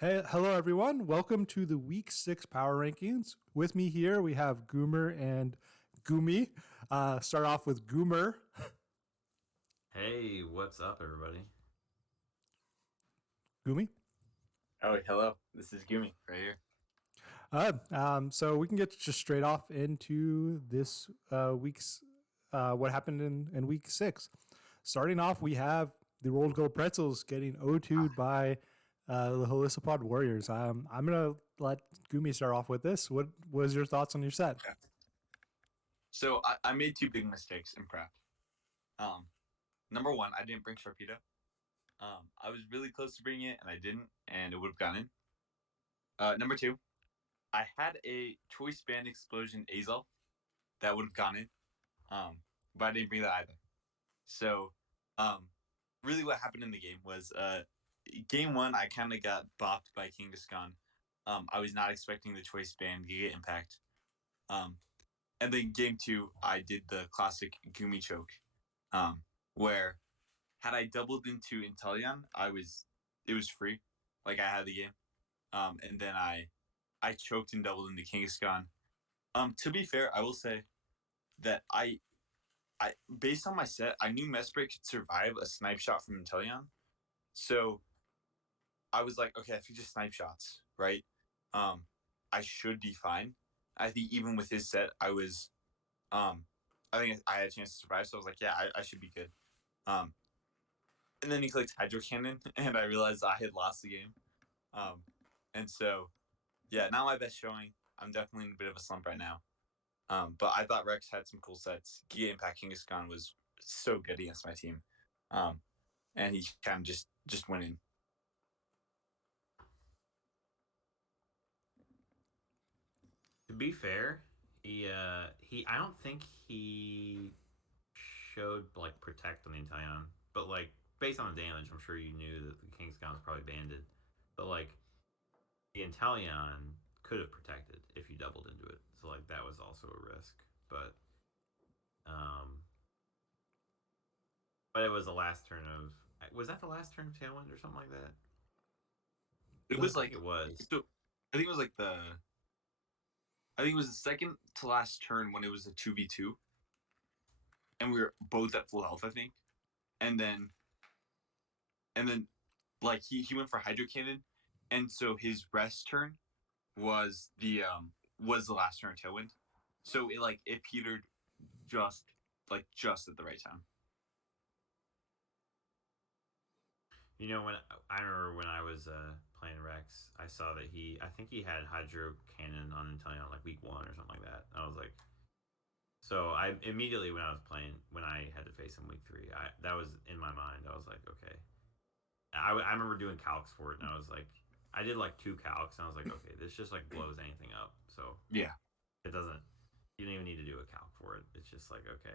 Hey, hello everyone. Welcome to the Week 6 Power Rankings. With me here, we have Goomer and Goomy. Start off with Goomer. Hey, what's up, everybody? Goomy. Oh, hello. This is Gumi right here. So we can get just straight off into this week's what happened in Week 6. Starting off, we have the Rolled Gold Pretzels getting O2'd by the Helisopod Warriors. I'm going to let Goomy start off with this. What was your thoughts on your set? So I made two big mistakes in prep. Um, Number one, I didn't bring Sharpedo. I was really close to bringing it, and I didn't, and it would have gone in. Number two, I had a Choice Band Explosion Azel that would have gone in, but I didn't bring that either. So, um, really, what happened in the game was, game one, I kind of got bopped by Kangaskhan. I was not expecting the Choice Band Giga Impact. Um, And then game two, I did the classic Gumi choke, where had I doubled into Inteleon, it was free, like I had the game. And then I choked and doubled into Kangaskhan. To be fair, I will say that I based on my set, I knew Mesprit could survive a snipe shot from Inteleon, so I was like, okay, if he just snipe shots, right, I should be fine. I think even with his set, Um, I think I had a chance to survive, so I was like, yeah, I should be good. Um, and then he clicked Hydro Cannon, and I realized I had lost the game. Um, and so, yeah, not my best showing. I'm definitely in a bit of a slump right now. But I thought Rex had some cool sets. Giga Impact Kangaskhan was so good against my team. Um, and he kind of just went in. To be fair, I don't think he showed like protect on the Inteleon, but like based on the damage, I'm sure you knew that the King's Gun was probably banded. But like the Inteleon could have protected if you doubled into it, so like that was also a risk. Um, but it was the last turn of was that the last turn of Tailwind or something like that? It Uh, was I think like it was. so. I think it was like I think it was the second to last turn when it was a 2v2, and we were both at full health, I think. And then and then like he went for Hydro Cannon, and so his rest turn was the last turn of Tailwind. So it petered just just at the right time. You know, when I remember when I was playing Rex, I saw that I think he had Hydro Cannon on Inteleon like week one or something like that. I was like, so I immediately when I was playing, when I had to face him week three, that was in my mind. I was like, okay. I remember doing calcs for it, and I was like, I did like two calcs, and I was like, okay, this just like blows anything up. So Yeah. it doesn't. You don't even need to do a calc for it. It's just like okay.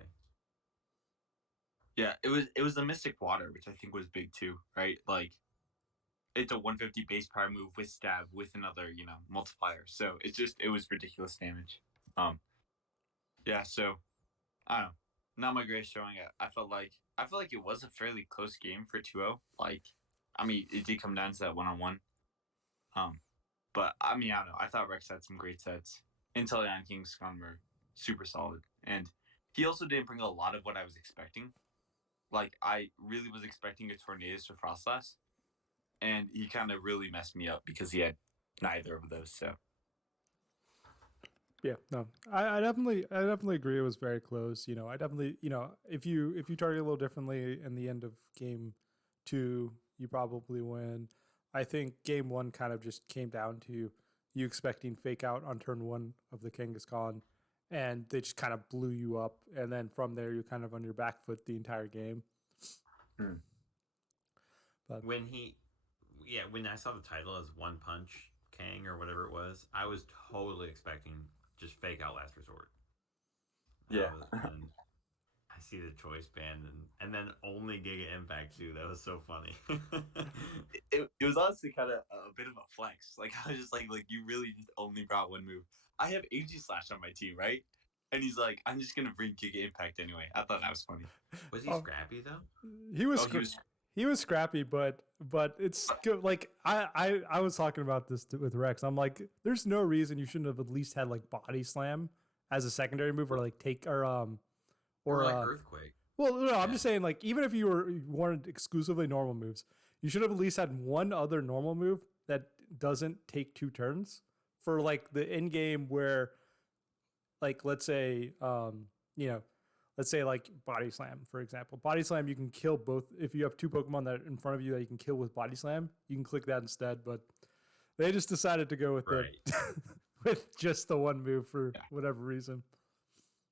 Yeah, it was the Mystic Water, which I think was big too, right? Like it's a 150 base power move with stab with another, multiplier. So it was ridiculous damage. Um yeah, so I don't know. Not my greatest showing. I felt like it was a fairly close game for 2-0. Like I mean, it did come down to that one-on-one. Um But I mean, I don't know. I thought Rex had some great sets. Inteleon King's Con were super solid, and he also didn't bring a lot of what I was expecting. Like I really was expecting a Tornadus or Frostlass, and he kind of really messed me up because he had neither of those. So Yeah, no, I definitely agree. It was very close. I definitely, if you target a little differently in the end of game two, you probably win. I think game one kind of just came down to you expecting fake out on turn one of the Kangaskhan, and they just kind of blew you up, and then from there you're kind of on your back foot the entire game. hmm. But When he, yeah, when I saw the title as One Punch Kang or whatever it was, I was totally expecting just fake out Last Resort. Yeah, And I see the choice band and then only Giga Impact too. That was so funny. it was honestly kind of a bit of a flex. Like I was just like you really just only brought one move. I have AG Slash on my team, right? And he's like, I'm just gonna bring Giga Impact anyway. I thought that was funny. Was he oh, scrappy though? he was Oh, he was. He was scrappy, but it's good. Like I was talking about this with Rex. I'm like, there's no reason you shouldn't have at least had like body slam as a secondary move, or like take or like earthquake. Well, no, I'm just saying, like, even if you wanted exclusively normal moves, you should have at least had one other normal move that doesn't take 2 turns for like the end game where, like, let's say, let's say like body slam, for example. Body slam, you can kill both. If you have 2 Pokemon that are in front of you that you can kill with body slam, you can click that instead. But they just decided to go with with just the one move for whatever reason.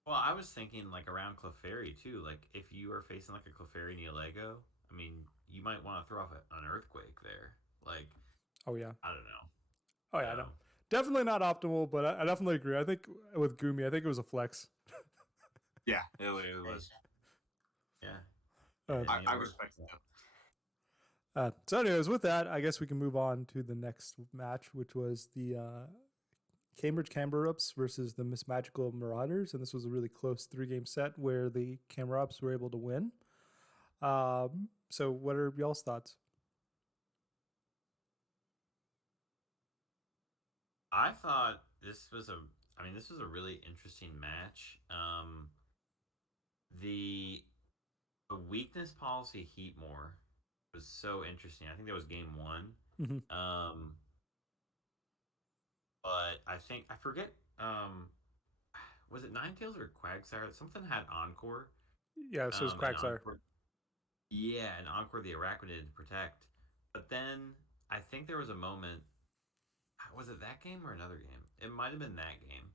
Well, I was thinking like around Clefairy too. Like if you are facing like a Clefairy Neolego, I mean, you might want to throw off an Earthquake there. Like, oh yeah, I don't know. Oh yeah, no, definitely not optimal, but I definitely agree. I think with Gumi, I think it was a flex. Yeah, it literally was. Yeah, I respect that. So, anyways, with that, I guess we can move on to the next match, which was the Cambridge Camber-ups versus the Miss Magical Marauders, and this was a really close 3-game set where the Camber-ups were able to win. So, what are y'all's thoughts? I thought this was a really interesting match. The weakness policy Heatmore was so interesting. I think that was game 1. Mm-hmm. But I forget. Was it Ninetales or Quagsire? Something had Encore. Yeah, so it was Quagsire. Yeah, and Encore the Arachnid to protect. But then I think there was a moment. Was it that game or another game? It might have been that game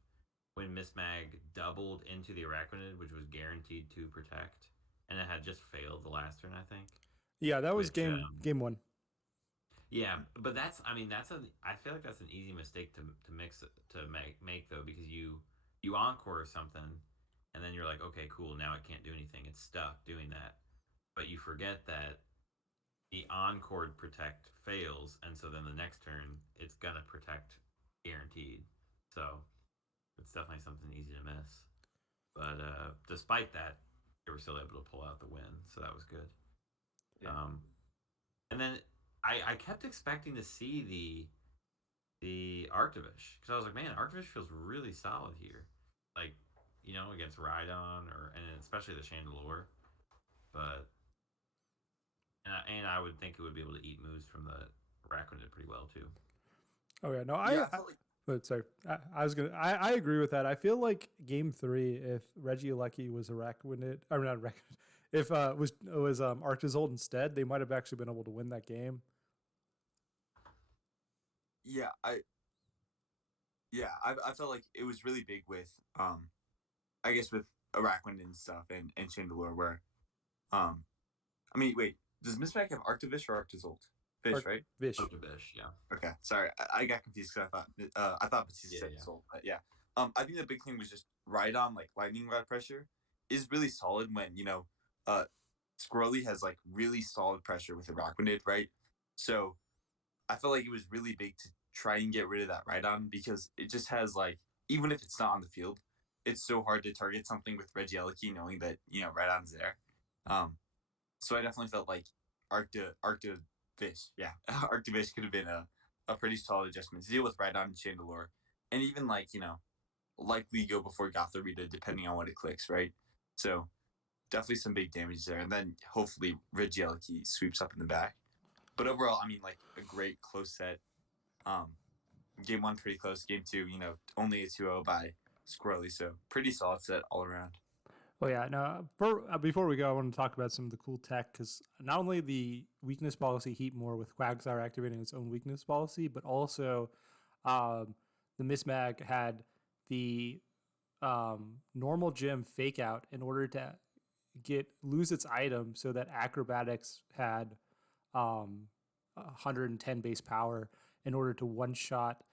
when Miss Mag doubled into the Arachnid, which was guaranteed to protect, and it had just failed the last turn, I think. Yeah, that was game 1. Yeah, but I feel like that's an easy mistake to make though, because you encore or something, and then you're like, okay, cool, now it can't do anything. It's stuck doing that, but you forget that the encore protect fails, and so then the next turn it's gonna protect guaranteed. So it's definitely something easy to miss. But despite that, they were still able to pull out the win, so that was good. Yeah. And then I kept expecting to see the Arctivish, because I was like, man, Arctivish feels really solid here, like, against Rhydon and especially the Chandelure. But and I would think it would be able to eat moves from the Arachnid pretty well too. Oh yeah, no, I agree with that. I feel like game 3, if Regieleki was Arachnid, or not Arachnid, if was Arctizold instead, they might have actually been able to win that game. Yeah, I felt like it was really big with I guess with Arachnid and stuff and Chandelure, where I mean, wait, does Miss Mag have Arctivish or Arctizold? Fish, right? Fish. Arctivish, yeah. Okay, sorry, I got confused because I thought Batista said Soul, but yeah. I think the big thing was just Rhydon, like lightning rod pressure, is really solid when Squirrely has like really solid pressure with Arachnid, right? So I felt like it was really big to try and get rid of that Rhydon, because it just has like, even if it's not on the field, it's so hard to target something with Regieleki knowing that Rhydon's there. So I definitely felt like Arctivish could have been a pretty solid adjustment to deal with Rhydon and Chandelure, and even likely go before Gothorita depending on what it clicks, right? So definitely some big damage there, and then hopefully Regieleki sweeps up in the back. But overall, I mean, like a great close set. Game 1 pretty close. Game 2, only a 2-0 by Squirrely, so pretty solid set all around. Oh yeah, no. Before we go, I want to talk about some of the cool tech, because not only the weakness policy Heatmore with Quagsire activating its own weakness policy, but also the Miss Mag had the normal gym fake out in order to lose its item, so that Acrobatics had 110 base power in order to one-shot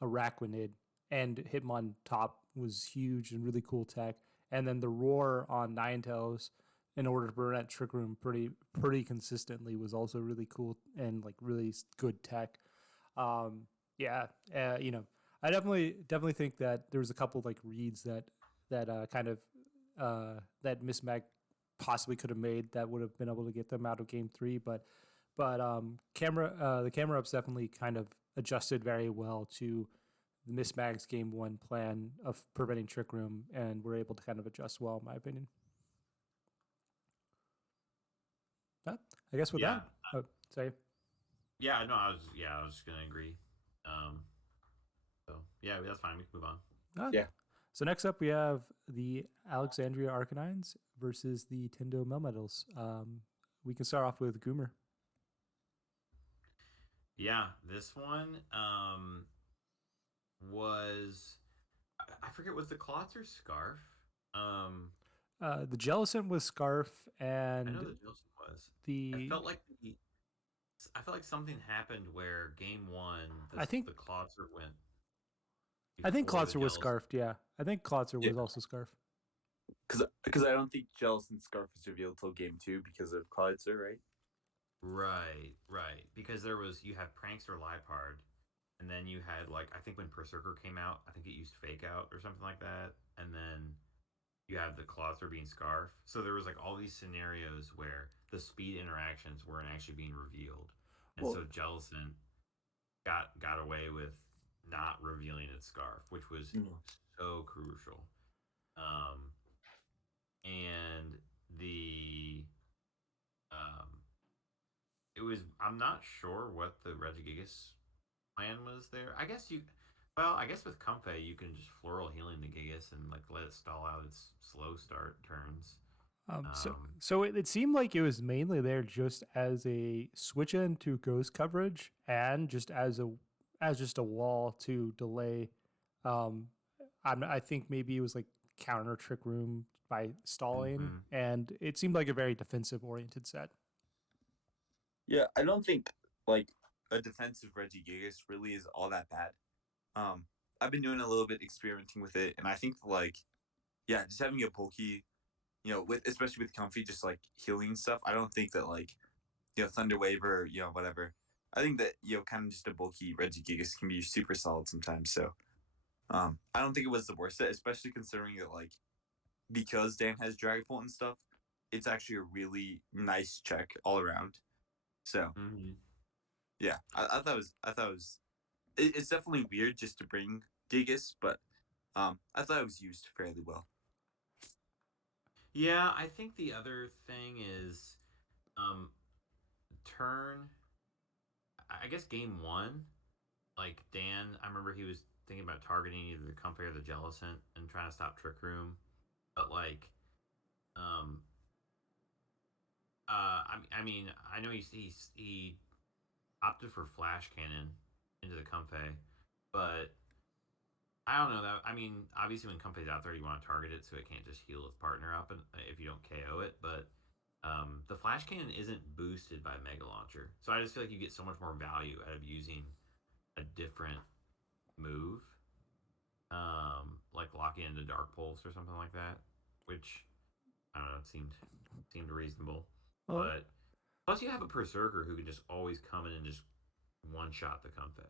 Arachnid, and Hitmon top was huge and really cool tech. And then the Roar on Ninetales in order to prevent Trick Room pretty consistently was also really cool and like really good tech. I definitely think that there was a couple like reads that kind of that Miss Mag possibly could have made that would have been able to get them out of game 3. But the camera ups definitely kind of adjusted very well to the Miss Mag's game 1 plan of preventing Trick Room, and were able to kind of adjust well, in my opinion. I guess with that, sorry. Yeah, no, I was just gonna agree. So yeah, that's fine. We can move on. Yeah. So next up, we have the Alexandria Arcanines versus the Tendo Melmetals. We can start off with Goomer. Yeah, this one was, I forget, was the Klotz or Scarf? The Jellicent was Scarf, and I know the Jellicent was. I felt like something happened where game 1, I think the Klotzer went. I think before the Klotzer was Jellicent. Scarfed. Yeah, I think Klotzer was also Scarf. Because I don't think Jellicent Scarf was revealed till game 2 because of Klotzer, right? Right. Because you have Prankster Lipard, and then you had, like, I think when Berserker came out, I think it used Fake Out or something like that, and then you have the Klotzer being Scarf. So there was, like, all these scenarios where the speed interactions weren't actually being revealed, and so Jellicent got away with not revealing its Scarf, which was so crucial. And it was, I'm not sure what the Regigigas plan was there. I guess with Comfey you can just floral healing the Gigas and, like, let it stall out its slow start turns. So it seemed like it was mainly there just as a switch in to ghost coverage, and just as a wall to delay. I think maybe it was like counter Trick Room by stalling, and it seemed like a very defensive oriented set. Yeah, I don't think like a defensive Regigigas really is all that bad. I've been doing a little bit experimenting with it, and I think just having a bulky, especially with Comfy, just like healing stuff. I don't think that Thunder Wave or whatever. I think that kind of just a bulky Regigigas can be super solid sometimes. So, I don't think it was the worst set, especially considering that because Dan has Dragapult and stuff, it's actually a really nice check all around. So, yeah, I thought it was. It's definitely weird just to bring Gigas, but I thought it was used fairly well. Yeah, I think the other thing is, turn. I guess game 1, like Dan, I remember he was thinking about targeting either the Comfey or the Jellicent and trying to stop Trick Room, but I mean, I know he opted for Flash Cannon into the Comfey, but I don't know that. I mean, obviously when Comfey's out there, you want to target it so it can't just heal its partner up, and if you don't KO it. But the Flash Cannon isn't boosted by Mega Launcher, so I just feel like you get so much more value out of using a different move, like locking into Dark Pulse or something like that, which I don't know, it seemed reasonable. But plus, you have a Berserker who can just always come in and just one-shot the Comfey.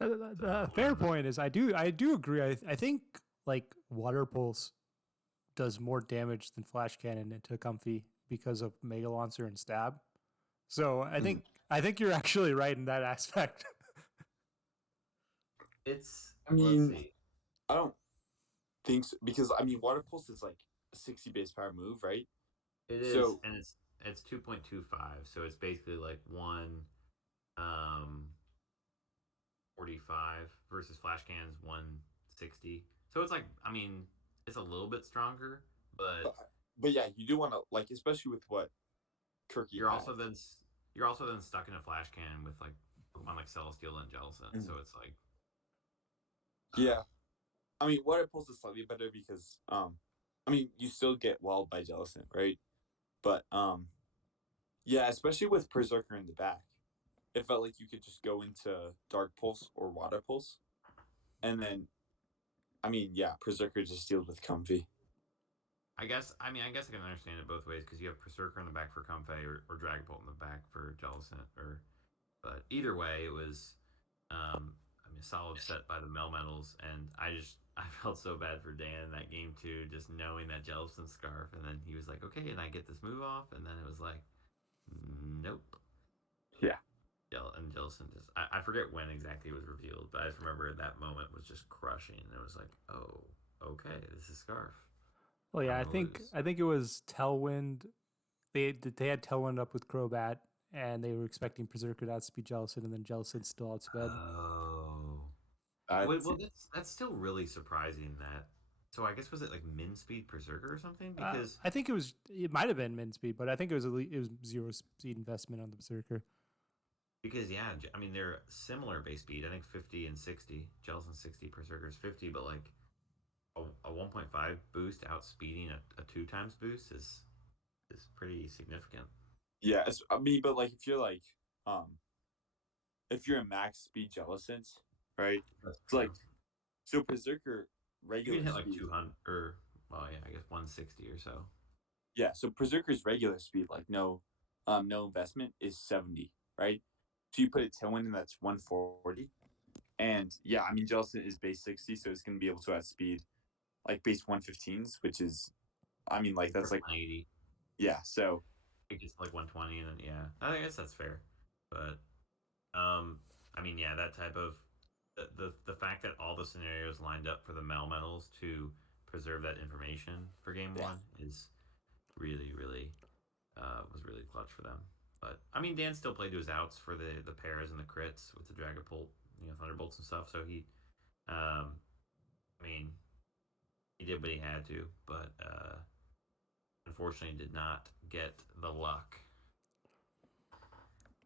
The fair point is, I do agree. I think like Water Pulse does more damage than Flash Cannon into Comfy because of Mega Launcher and Stab. So I think you're actually right in that aspect. I mean, I don't think so, because Water Pulse is like a 60 base power move, right? It is, and it's 2.25, so it's basically like 45 versus Flash Cannon's 160. So it's like, I mean, it's a little bit stronger, but yeah, you do want to, especially with what Kirky. You're also then stuck in a Flash Cannon with Pokemon like Celesteela and Jellicent, so it's like. Yeah, I mean, Water Pulse is slightly better because you still get walled by Jellicent, right? But yeah, especially with Berserker in the back, it felt like you could just go into Dark Pulse or Water Pulse, and then, Berserker just deals with Comfy. I guess I can understand it both ways because you have Berserker in the back for Comfey or Dragapult in the back for Jellicent, but either way, it was a solid set by the Melmetals, and I felt so bad for Dan in that game too, just knowing that Jellison scarf, and then he was like, "Okay," and I get this move off, and then it was like, "Nope." Yeah. And Jellison just, I forget when exactly it was revealed, but I just remember that moment was just crushing, and it was like, "Oh, okay, this is scarf." Well, yeah, I'm I gonna think lose. I think it was Tailwind. They had Tailwind up with Crobat, and they were expecting Berserker to outspeed Jellison, and then Jellison still outsped. Oh, That's well, that's still really surprising. That so I guess was it like min speed berserker or something? Because I think it might have been min speed, but I think it was zero speed investment on the Berserker. yeah, I mean they're similar base speed. I think 50 and 60. Jellison 60, berserker's 50, but like a 1.5 boost outspeeding a 2 times boost is pretty significant. yeah. I mean, but like um if you're a max speed Jellicent, right? That's It's like true. so Berserker You can regular hit like speed. 200 or well, yeah, I guess 160 or so. Yeah, so Berserker's regular speed, like no investment, is 70, right? So you put a tailwind in that's 140. And yeah, I mean Jellicent is base 60, so it's gonna be able to outspeed like base 115s, which is I mean like Or that's like 180. yeah, so It gets like 120, and then yeah, I guess that's fair. But I mean, yeah, that type of the fact that all the scenarios lined up for the Melmetals to preserve that information for game yeah. one is really, really was really clutch for them. But I mean, Dan still played to his outs for the pairs and the crits with the Dragapult, Thunderbolts and stuff. So he, I mean, he did what he had to, but unfortunately did not get the luck.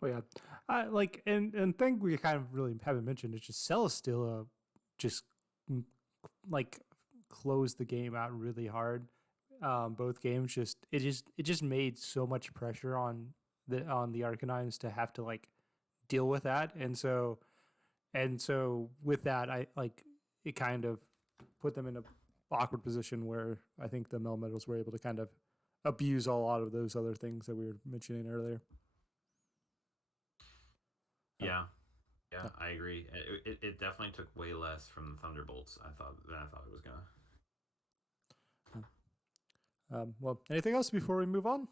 Well, yeah, I like and thing we kind of really haven't mentioned is just Celesteela just like closed the game out really hard. Both games it just made so much pressure on the Arcanines to have to like deal with that, and so with that I like it kind of put them in a awkward position where I think the Melmetals were able to kind of abuse a lot of those other things that we were mentioning earlier. Yeah, yeah, Uh, I agree. It definitely took way less from the Thunderbolts than I thought it was gonna. well, anything else before we move on?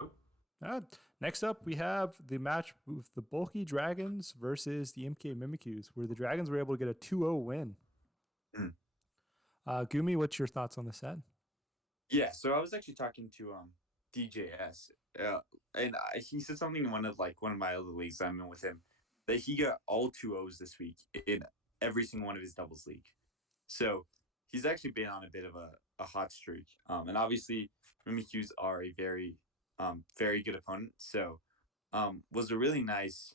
Oh, Next up, we have the match with the Bulky Dragons versus the Mk Mimikyus, where the Dragons were able to get a 2-0 win. Mm. Gumi, what's your thoughts on the set? Yeah, so I was actually talking to DJS, and he said something in one of my other leagues I'm in with him that he got all 2-0s this week in every single one of his doubles league. So he's actually been on a bit of a hot streak. And obviously Mimikyus are a very good opponent. So was a really nice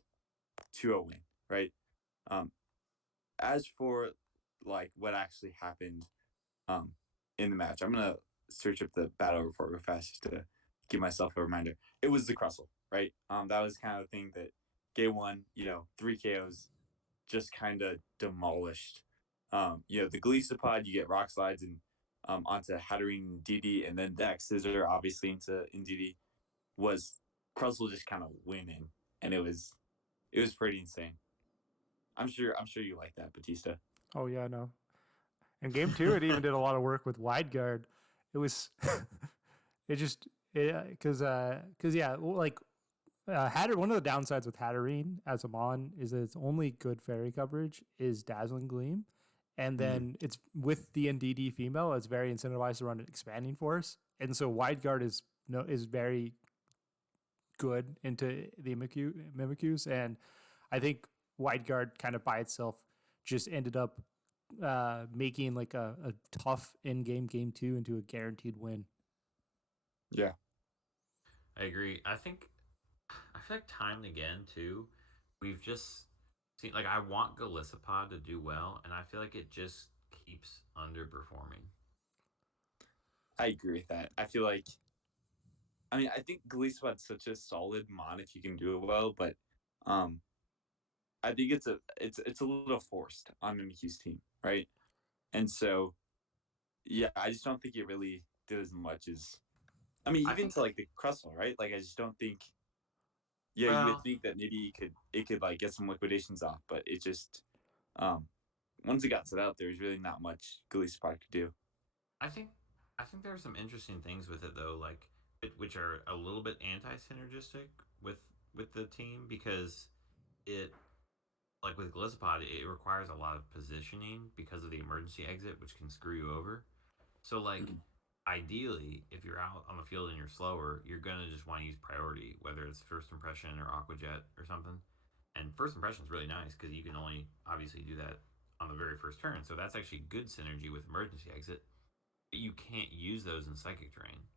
2-0 win, right? Um, as for like what actually happened in the match, I'm gonna search up the battle report real fast just to give myself a reminder. It was the Crustle, right? That was kind of the thing that game one, 3 KOs just kind of demolished. The Gleesopod, you get rock slides and onto Hatterene and DD, and then that Scissor obviously into DD was Crustle just kind of winning, and it was pretty insane. I'm sure you like that, Batista. Oh yeah, no. In game two, it even did a lot of work with wide guard. It was, it just, because yeah, like Hatter. One of the downsides with Hatterene as a mon is that its only good fairy coverage is Dazzling Gleam, and then it's with the NDD female. It's very incentivized to run an expanding force, and so wide guard is very good into the Mimikyus, and I think wide guard kind of by itself just ended up making like a tough in-game game two into a guaranteed win. Yeah. I agree. I feel like time and again too, we've just seen like I want Galissapod to do well, and I feel like it just keeps underperforming. I agree with that. I think Gleesopod's such a solid mon if you can do it well, but um, I think it's a little forced on Mimikyu's team, right? And so, yeah, I just don't think it really did as much as. I mean, I even think, to like the Crustle, right? Like, I just don't think. Yeah, you would well, think that maybe it could like get some liquidations off, but it just, um, once it got set up, there was really not much Glisspot could do. I think there are some interesting things with it though, like which are a little bit anti-synergistic with the team because it like with Glisspot, it requires a lot of positioning because of the emergency exit, which can screw you over. So like Mhm. ideally, if you're out on the field and you're slower, you're gonna just want to use priority, whether it's first impression or aquajet or something. And first impression is really nice because you can only obviously do that on the very first turn. So that's actually good synergy with emergency exit. But you can't use those in psychic terrain.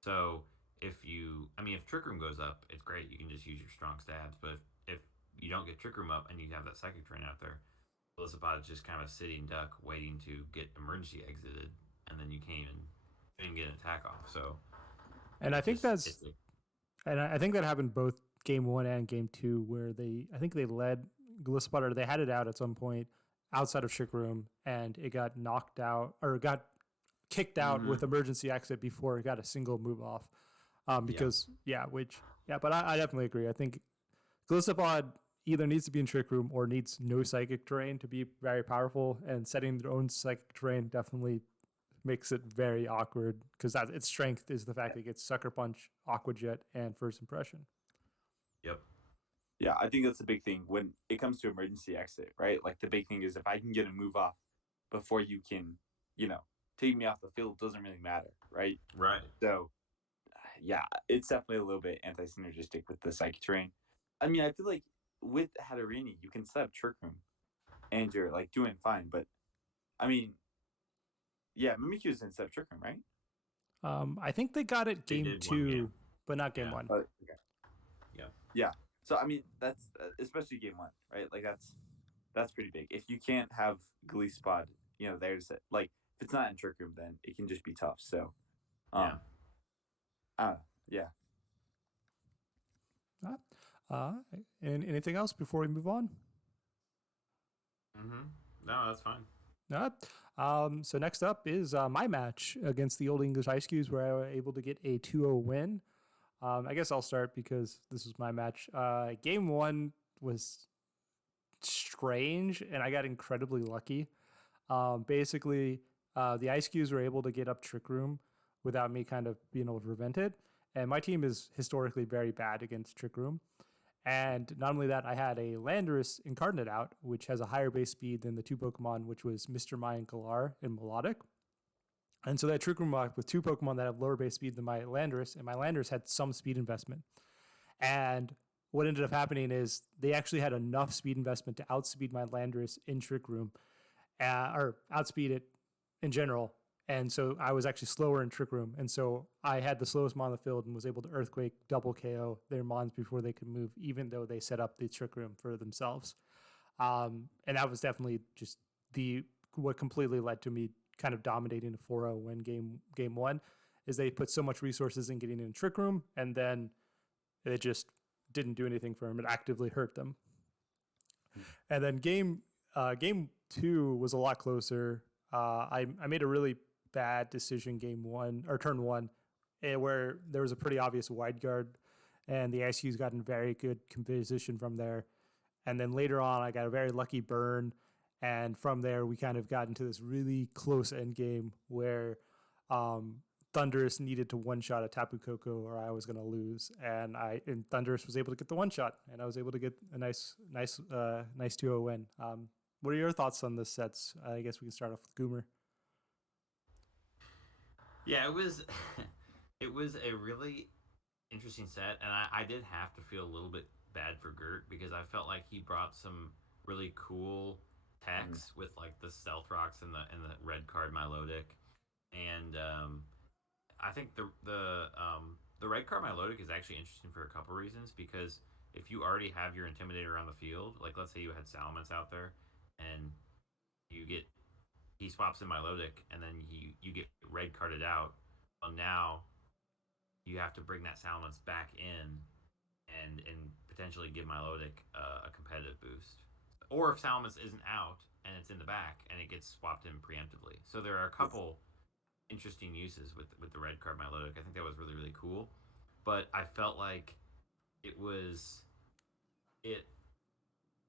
So if Trick Room goes up, it's great. You can just use your strong stabs. But if you don't get Trick Room up and you have that psychic terrain out there, Felicipod is just kind of sitting duck waiting to get emergency exited, and then you can't even get an attack off. So And I it think just that's and I think that happened both game 1 and game 2, where I think they led Glisspot, or they had it out at some point outside of Trick Room, and it got knocked out or got kicked out with emergency exit before it got a single move off. Because but I definitely agree. I think Glisspot either needs to be in Trick Room or needs no psychic terrain to be very powerful, and setting their own psychic terrain definitely makes it very awkward because its strength is the fact that it gets Sucker Punch, Aquajet, and First Impression. Yep. Yeah, I think that's a big thing when it comes to emergency exit, right? Like the big thing is if I can get a move off before you can, take me off the field, doesn't really matter, right? Right. So, yeah, it's definitely a little bit anti-synergistic with the psychic terrain. I mean, I feel like with Hatterini, you can set up Trick Room and you're like doing fine, but I mean, yeah, Mimikyus didn't set up Trick Room, right? I think they got it They game did one 2, game. but not game Yeah. 1. Okay. Yeah. Yeah. So I mean, that's especially game 1, right? Like that's pretty big. If you can't have Glisspot, there to set, like if it's not in Trick Room, then it can just be tough. So, Yeah. Yeah. And anything else before we move on? No, that's fine. So next up is my match against the Old English Ice Cubes, where I was able to get a 2-0 win. I guess I'll start because this was my match. Game 1 was strange, and I got incredibly lucky. Basically, the Ice Cubes were able to get up Trick Room without me kind of being able to prevent it. And my team is historically very bad against Trick Room. And not only that, I had a Landorus Incarnate out, which has a higher base speed than the two Pokemon, which was Mr. Mime and Galar and Melodic. And so that Trick Room locked with two Pokemon that have lower base speed than my Landorus, and my Landorus had some speed investment. And what ended up happening is they actually had enough speed investment to outspeed my Landorus in Trick Room, or outspeed it in general. And so I was actually slower in Trick Room. And so I had the slowest Mon on the field and was able to Earthquake double KO their Mons before they could move, even though they set up the Trick Room for themselves. And that was definitely just what completely led to me kind of dominating a 4-0 win game 1, is they put so much resources in getting in Trick Room, and then it just didn't do anything for them. It actively hurt them. And then game 2 was a lot closer. I made a really bad decision game 1 or turn 1, where there was a pretty obvious wide guard, and the Ice Cubes got in very good position from there. And then later on, I got a very lucky burn, and from there we kind of got into this really close end game where Thunderous needed to one-shot a Tapu Koko or I was going to lose, and Thunderous was able to get the one-shot, and I was able to get a nice 2-0 win. What are your thoughts on this sets? I guess we can start off with Goomer. Yeah, it was it was a really interesting set, and I did have to feel a little bit bad for Gert because I felt like he brought some really cool techs with like the Stealth Rocks and the red card Milotic, and I think the red card Milotic is actually interesting for a couple reasons because if you already have your Intimidator on the field, like let's say you had Salamence out there, and he swaps in Milotic, and then you get red carded out. Well, now you have to bring that Salamence back in and potentially give Milotic a competitive boost. Or if Salamence isn't out and it's in the back and it gets swapped in preemptively. So there are a couple interesting uses with the red card Milotic. I think that was really, really cool. But I felt like it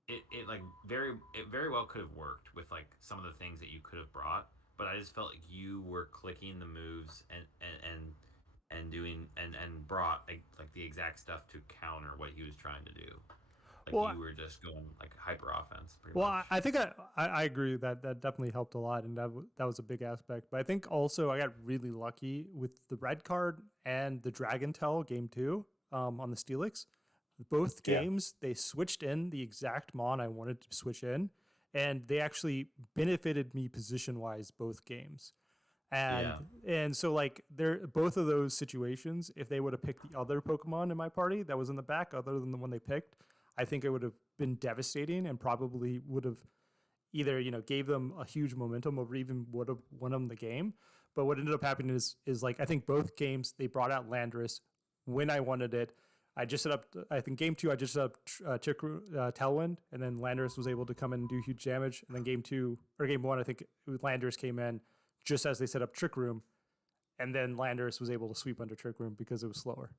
it like very well could have worked with like some of the things that you could have brought, but I just felt like you were clicking the moves and doing and brought like the exact stuff to counter what he was trying to do. Like Well, you were just going like hyper offense pretty well, much. I think I agree that that definitely helped a lot, and that was a big aspect. But I think also I got really lucky with the red card and the Dragon Tail game 2 on the Steelix. Both Yeah. games they switched in the exact mon I wanted to switch in, and they actually benefited me position wise both games. And so like they're both of those situations, if they would have picked the other Pokemon in my party that was in the back other than the one they picked, I think it would have been devastating and probably would have either, gave them a huge momentum or even would have won them the game. But what ended up happening is like I think both games they brought out Landorus when I wanted it. I just set up. I think game 2 I just set up Tailwind, and then Landorus was able to come in and do huge damage. And then game 1, I think Landorus came in just as they set up Trick Room, and then Landorus was able to sweep under Trick Room because it was slower.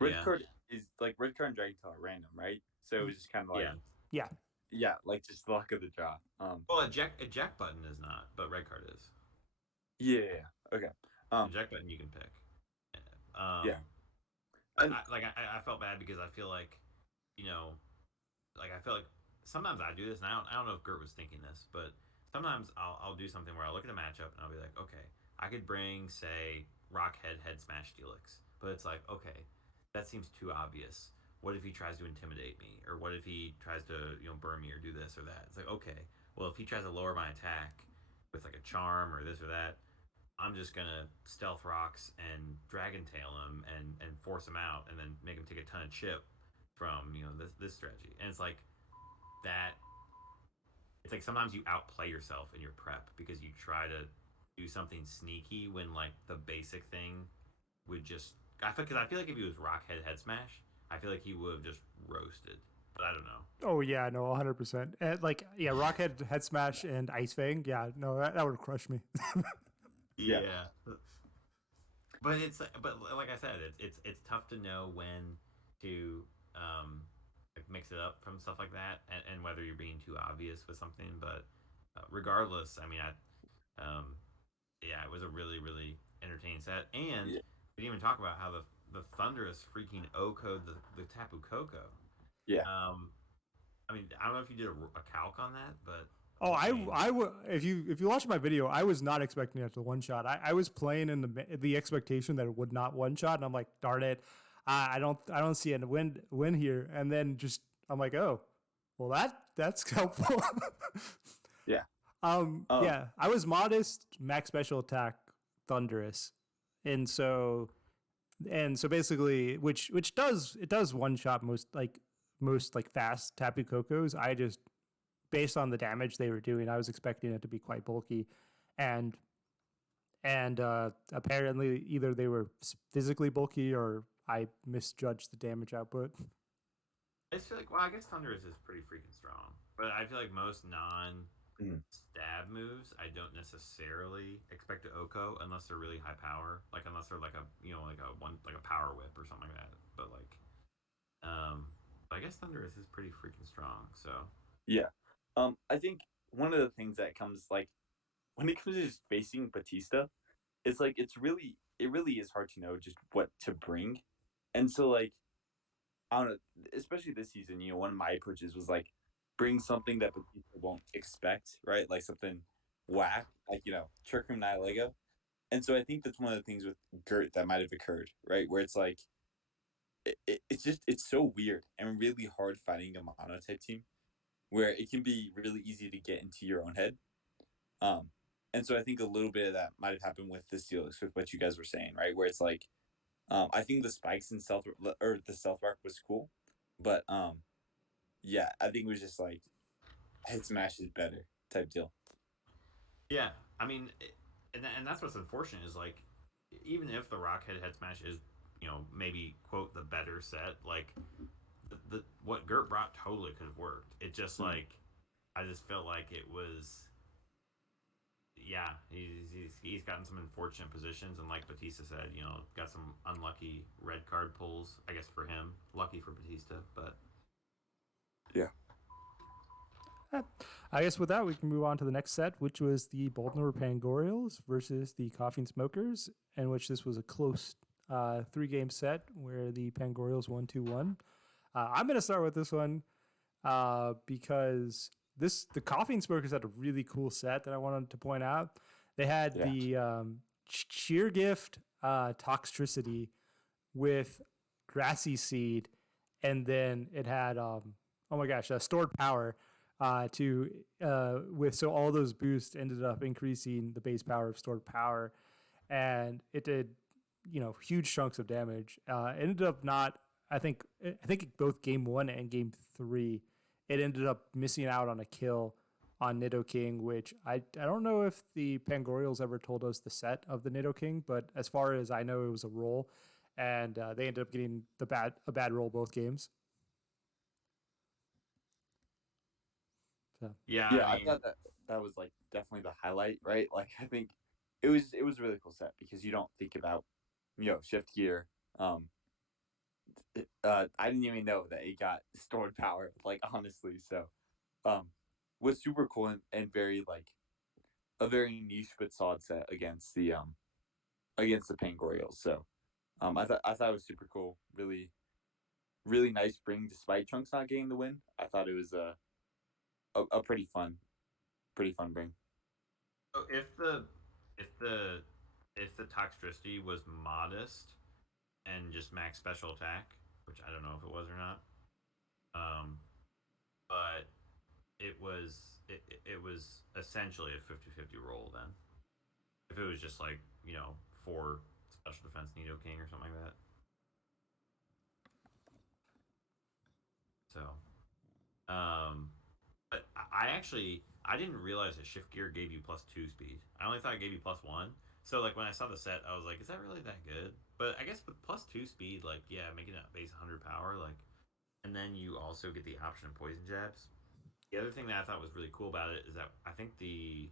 Red card is like red card and Dragon Tail are random, right? So it was just kind of like Yeah, like just the luck of the draw. Well, eject button is not, but red card is. Yeah. Okay. Eject button you can pick. Yeah. And I felt bad because I feel like, like I feel like sometimes I do this, and I don't know if Gert was thinking this, but sometimes I'll do something where I'll look at a matchup and I'll be like, okay, I could bring say Rockhead Head Smash Steelix, but it's like, okay, that seems too obvious. What if he tries to intimidate me, or what if he tries to burn me or do this or that? It's like, okay, well if he tries to lower my attack with like a charm or this or that, I'm just gonna stealth rocks and dragon tail him and force him out, and then make him take a ton of chip from this strategy. And it's like that. It's like sometimes you outplay yourself in your prep because you try to do something sneaky when like the basic thing would just. Because I feel like if he was Rockhead Head Smash, I feel like he would have just roasted. But I don't know. Oh yeah, no, 100%. Like Rockhead Head Smash and Ice Fang. Yeah, no, that would have crushed me. Yeah. But like I said, it's tough to know when to like mix it up from stuff like that, and whether you're being too obvious with something. But regardless, I mean, it was a really really entertaining set, and we didn't even talk about how the Thunderous freaking O-code the Tapu Koko. Yeah. I mean, I don't know if you did a calc on that, but Oh, I would if you watch my video, I was not expecting it to one shot. I was playing in the expectation that it would not one shot, and I'm like, darn it, I don't see a win here. And then just I'm like, oh, well that's helpful. Yeah. Yeah, I was modest max special attack Thunderous, and so basically, which does one shot most fast Tapu Kokos. I just based on the damage they were doing, I was expecting it to be quite bulky, and apparently either they were physically bulky or I misjudged the damage output. I just feel like, well, I guess Thunderous is pretty freaking strong, but I feel like most non-stab moves, I don't necessarily expect to Oko unless they're really high power, like unless they're like a a power whip or something like that. But like, I guess Thunderous is pretty freaking strong. So yeah. I think one of the things that comes like when it comes to just facing Batista, it's like it really is hard to know just what to bring. And so like I don't know, especially this season, one of my approaches was like bring something that Batista won't expect, right? Like something whack, like Trick Room Nihilego. And so I think that's one of the things with Gert that might have occurred, right? Where it's like it's so weird and really hard fighting a mono type team where it can be really easy to get into your own head. And so I think a little bit of that might have happened with the Steelix, with what you guys were saying, right? Where it's like, I think the spikes and the stealth rock was cool, but yeah, I think it was just like head smash is better type deal. Yeah, I mean, and that's what's unfortunate is like, even if the Rockhead Head Smash is maybe quote the better set, like the what Gert brought totally could have worked. It just like I just felt like it was. Yeah, he's gotten some unfortunate positions, and like Batista said, got some unlucky red card pulls. I guess for him, lucky for Batista, but yeah. I guess with that, we can move on to the next set, which was the Baltimore Pangorials versus the Coffee and Smokers, in which this was a close 3-game set where the Pangorials won 2-1. I'm going to start with this one because the Coffee and Smokers had a really cool set that I wanted to point out. They had the Cheer Gift Toxtricity with Grassy Seed, and then it had Stored Power so all those boosts ended up increasing the base power of Stored Power, and it did huge chunks of damage. It ended up not. I think both game 1 and game 3, it ended up missing out on a kill on Nidoking, which I don't know if the Pangorials ever told us the set of the Nidoking, but as far as I know, it was a roll, and they ended up getting a bad roll both games. So. Yeah, I thought that was like definitely the highlight, right? Like I think it was a really cool set because you don't think about shift gear. I didn't even know that it got stored power, like honestly. So was super cool and very like a very niche but solid set against the Pangorials. So I thought it was super cool. Really, really nice bring despite Trunks not getting the win. I thought it was a pretty fun bring. So if the Toxtricity was modest and just max special attack, which I don't know if it was or not, but it was essentially a 50-50 roll then. If it was just like 4 special defense Nidoking or something like that. So, but I didn't realize that shift gear gave you +2 speed. I only thought it gave you +1. So like when I saw the set, I was like, is that really that good? But I guess with +2 speed, like making it base 100 power, like, and then you also get the option of poison jabs. The other thing that I thought was really cool about it is that I think he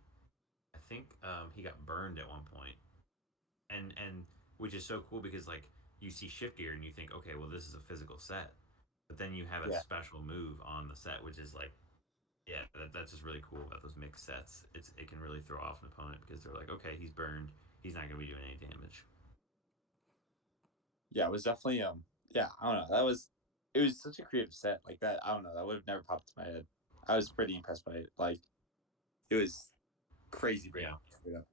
got burned at one point, and which is so cool because like you see shift gear and you think, okay, well this is a physical set, but then you have a special move on the set, which is like, that's just really cool about those mixed sets. It can really throw off an opponent because they're like, okay, he's burned, he's not going to be doing any damage. Yeah, it was definitely I don't know, it was such a creative set like that. I don't know, that would have never popped into my head. I was pretty impressed by it. Like it was crazy bring. Yeah.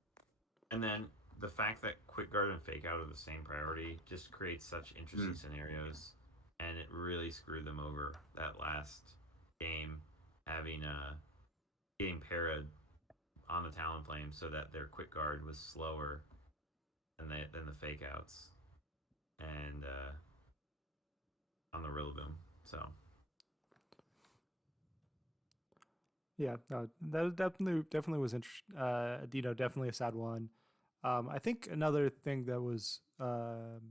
And then the fact that quick guard and fake out are the same priority just creates such interesting scenarios, and it really screwed them over that last game, having getting parried on the Talonflame so that their quick guard was slower than the fake outs, and on the Rillaboom. So yeah, no, that definitely was interesting. Definitely a sad one. I think another thing that was also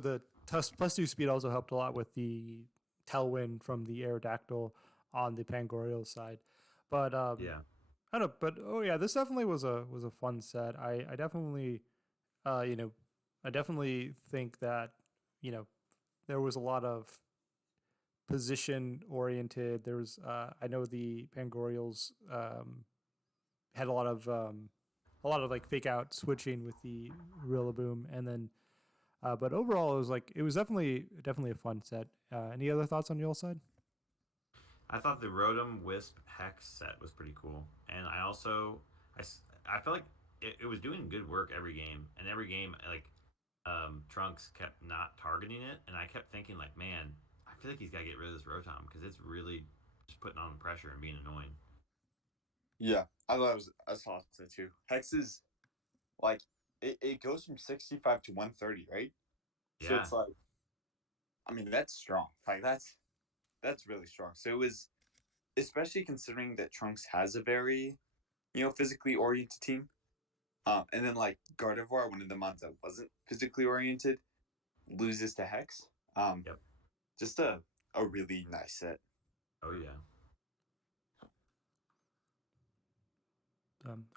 the +2 speed also helped a lot with the tailwind from the Aerodactyl on the Pangorial side. But I don't know, but this definitely was a fun set. I definitely I definitely think that there was a lot of position oriented. There was I know the Pangorials had a lot of like fake out switching with the Rillaboom, and then but overall it was definitely a fun set. Any other thoughts on your side? I thought the Rotom Wisp Hex set was pretty cool, and I also I felt like it was doing good work every game, and every game like Trunks kept not targeting it, and I kept thinking like, man, I feel like he's got to get rid of this Rotom because it's really just putting on pressure and being annoying. Yeah, I thought it was a solid set too. Hex is like it goes from 65 to 130, right? Yeah. So it's like, I mean, that's strong. Like that's really strong. So it was, especially considering that Trunks has a very, physically oriented team. And then like Gardevoir, one of the mons that wasn't physically oriented, loses to Hex. Yep. Just a really nice set. Oh yeah.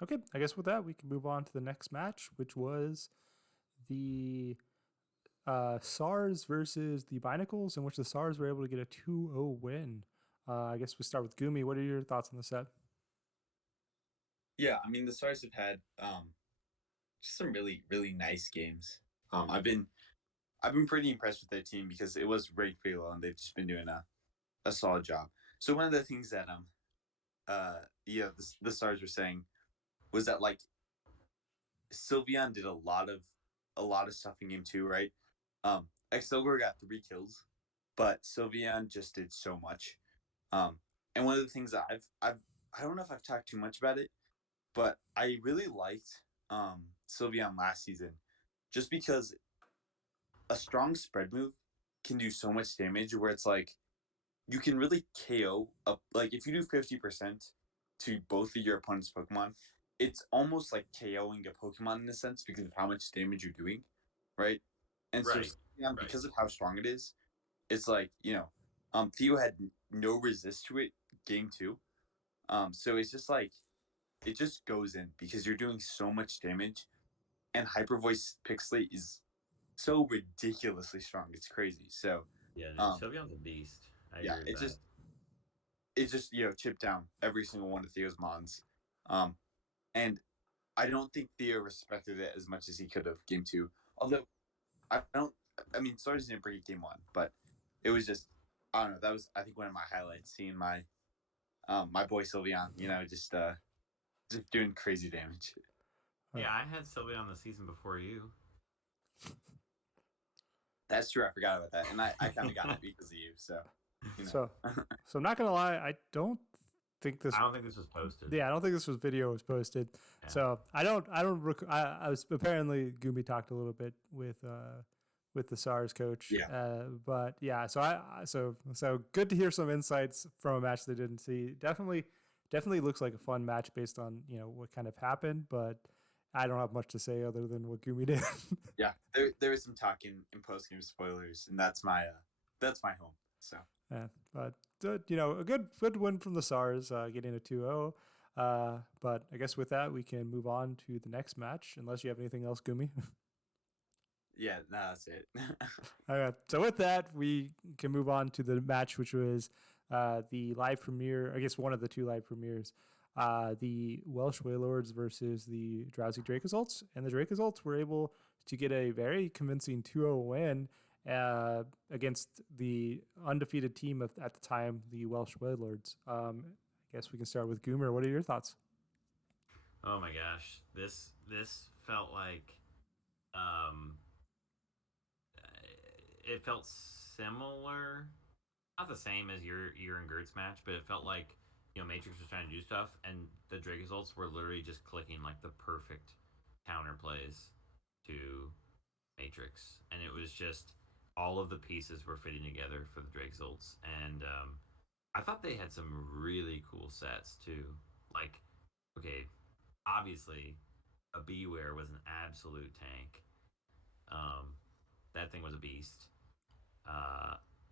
Okay, I guess with that we can move on to the next match, which was the SARS versus the Binacles, in which the SARS were able to get a 2-0 win I guess we start with Gumi. What are your thoughts on the set? Yeah, I mean the Stars have had just some really really nice games. I've been pretty impressed with their team because it was ranked pretty low and they've just been doing a solid job. So one of the things that the Stars were saying was that like Sylveon did a lot of stuff in game 2, right? Excelgor got 3 kills, but Sylveon just did so much. And one of the things that I don't know if I've talked too much about it, but I really liked Sylveon last season, just because a strong spread move can do so much damage. Where it's like you can really KO up. Like if you do 50% to both of your opponent's Pokemon, it's almost like KOing a Pokemon in a sense because of how much damage you're doing, right? And so Right. Sylveon, because of how strong it is, it's like Theo had no resist to it game 2. So it's just like it just goes in because you're doing so much damage, and Hyper Voice Pixelate is so ridiculously strong. It's crazy. So Yeah, dude, um, Sylveon's a beast. I yeah, agree with that. it just chipped down every single one of Theo's mons, and I don't think Theo respected it as much as he could have game 2. Although I don't, I mean, Stars didn't bring it game 1, but it was just I don't know. That was I think one of my highlights, seeing my boy Sylveon, just doing crazy damage. Yeah, I had Sylveon the season before you. That's true. I forgot about that, and I kind of got it because of you. So, So I'm not gonna lie. I don't think this. I don't think this was posted. Yeah, I don't think this video was posted. Yeah. So I was apparently Gumi talked a little bit with the SARS coach. Yeah. But yeah, so good to hear some insights from a match they didn't see. Definitely looks like a fun match based on what kind of happened, but I don't have much to say other than what Gumi did. Yeah, there is some talk in post game spoilers, and that's my home. So Yeah, but a good win from the SARS, getting a 2-0. But I guess with that we can move on to the next match, unless you have anything else, Gumi. yeah, no, that's it. All right. So with that, we can move on to the match, which was the live premiere. I guess one of the 2 live premieres. The Welsh Wailords versus the Drowsy Dracosults, and the Dracosults were able to get a very convincing 2-0 win against the undefeated team at the time, the Welsh Wailords. I guess we can start with Goomer. What are your thoughts? Oh my gosh, this felt like, it felt similar, not the same as your and Gert's match, but it felt like Matrix was trying to do stuff, and the Dracosults were literally just clicking like the perfect counter plays to Matrix, and it was just all of the pieces were fitting together for the Dracosults, and I thought they had some really cool sets too. Like, okay, obviously, a Beware was an absolute tank. That thing was a beast.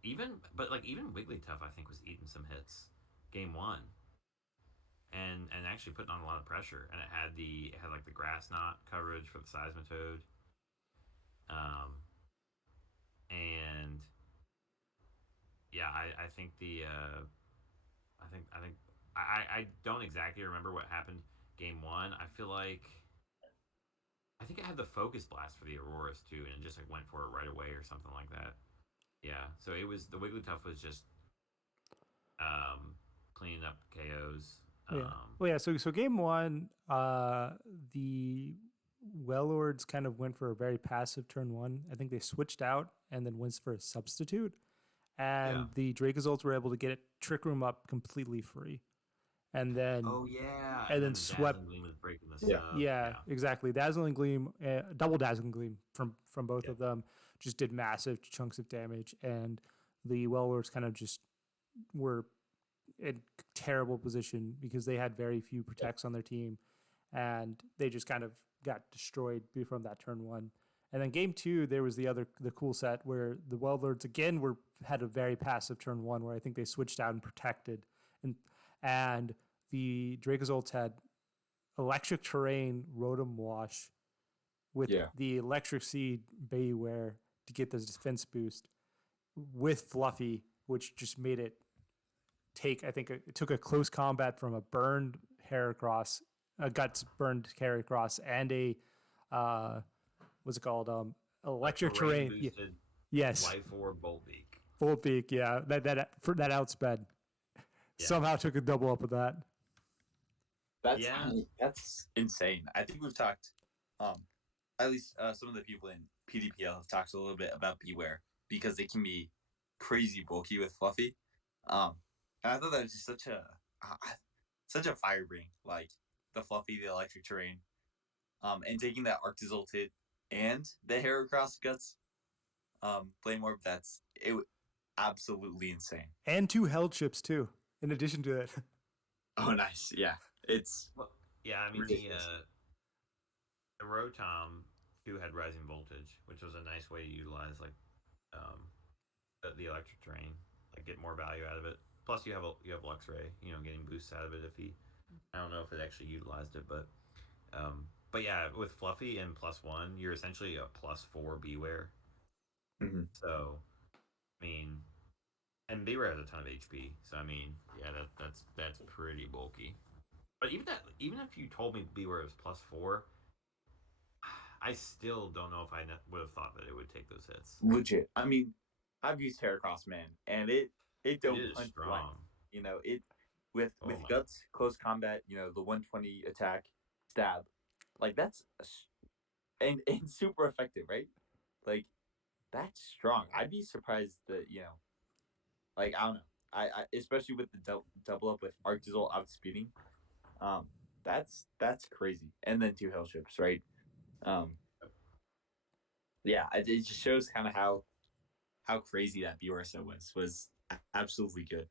Even Wigglytuff, I think, was eating some hits game 1, and actually putting on a lot of pressure. And it had like the grass knot coverage for the Seismitoad. And yeah, I think I don't exactly remember what happened game 1. I feel like I think it had the focus blast for the Auroras too, and it just like went for it right away or something like that. Yeah, so it was the Wigglytuff was just cleaning up KOs. So game 1, the Wailords kind of went for a very passive turn 1. I think they switched out and then went for a substitute, and the Dracosults were able to get Trick Room up completely free. And then and then swept. Dazzling Gleam was breaking the Yeah, sub. yeah, exactly. Dazzling Gleam, double Dazzling Gleam from both of them, just did massive chunks of damage, and the Wailords kind of just were in terrible position because they had very few protects on their team, and they just kind of got destroyed from that turn 1. And then game 2, there was the cool set where the Wailords again had a very passive turn 1 where I think they switched out and protected, and the Dracosults had Electric Terrain Rotom Wash with the Electric Seed Beware to get the defense boost with Fluffy, which just made it take, I think it took a close combat from a burned Heracross, a guts burned Heracross, and a what's it called? Electric terrain. boosted Yes, Y4 Boltbeak. Voltbeak. Yeah, that outsped. Yeah. Somehow took a double up with that. That's insane. I think we've talked, at least some of the people in PDPL have talked a little bit about Beware because they can be crazy bulky with Fluffy. And I thought that was just such a fire ring, like the Fluffy, the electric terrain, and taking that Arctazol hit and the Heracross guts, Flame Orb. Absolutely insane. And 2 held chips too, in addition to it. Oh, nice. Yeah, it's I mean ridiculous. the Rotom 2 had Rising Voltage, which was a nice way to utilize like the electric terrain, like get more value out of it. Plus you have Luxray, getting boosts out of it if he. I don't know if it actually utilized it, but yeah, with Fluffy and +1, you're essentially a +4 Beware. Mm-hmm. So, I mean, and Beware has a ton of HP. So I mean, yeah, that's pretty bulky. But even if you told me Beware was +4, I still don't know if I would have thought that it would take those hits. Legit. I mean, I've used Heracross Man, and it don't punch strong. Light. It with guts, close combat. The 120 attack, stab, like that's and super effective, right? Like that's strong. I'd be surprised that like I don't know. I especially with the double up with Arctazol outspeeding, that's crazy. And then 2 hell ships, right? Yeah, it just shows kind of how crazy that BRSO was absolutely good.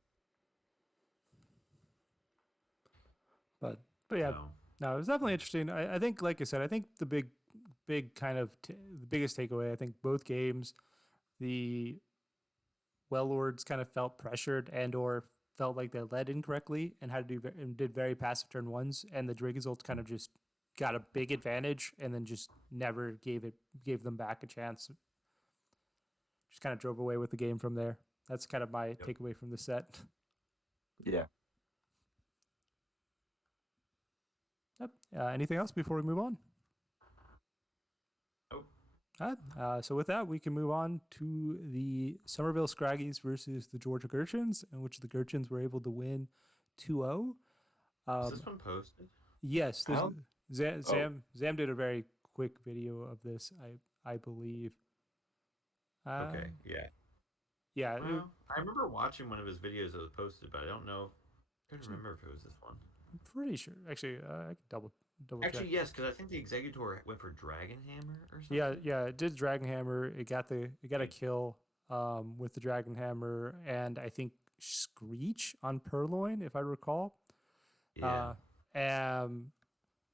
But yeah, no, it was definitely interesting. I think, like I said, I think the big kind of the biggest takeaway, I think both games, the Well-Lords kind of felt pressured and/or felt like they led incorrectly and had to do and did very passive turn ones, and the Dragonzolt kind of just got a big advantage and then just never gave them back a chance. Just kind of drove away with the game from there. That's kind of my takeaway from the set. Yeah. Yep. Anything else before we move on? Nope. So with that, we can move on to the Summerville Scraggies versus the Georgia Gurchins, in which the Gurchins were able to win 2-0. Is this one posted? Yes. Zam did a very quick video of this, I believe. Okay. Yeah. Yeah. Well, I remember watching one of his videos that was posted, but I don't know. I couldn't remember if it was this one. I'm pretty sure. Actually, I can double Actually, check. yes, because I think the Executor went for Dragon Hammer or something. Yeah, it did Dragon Hammer. It got a kill with the Dragon Hammer, and I think Screech on Purloin, if I recall. Yeah.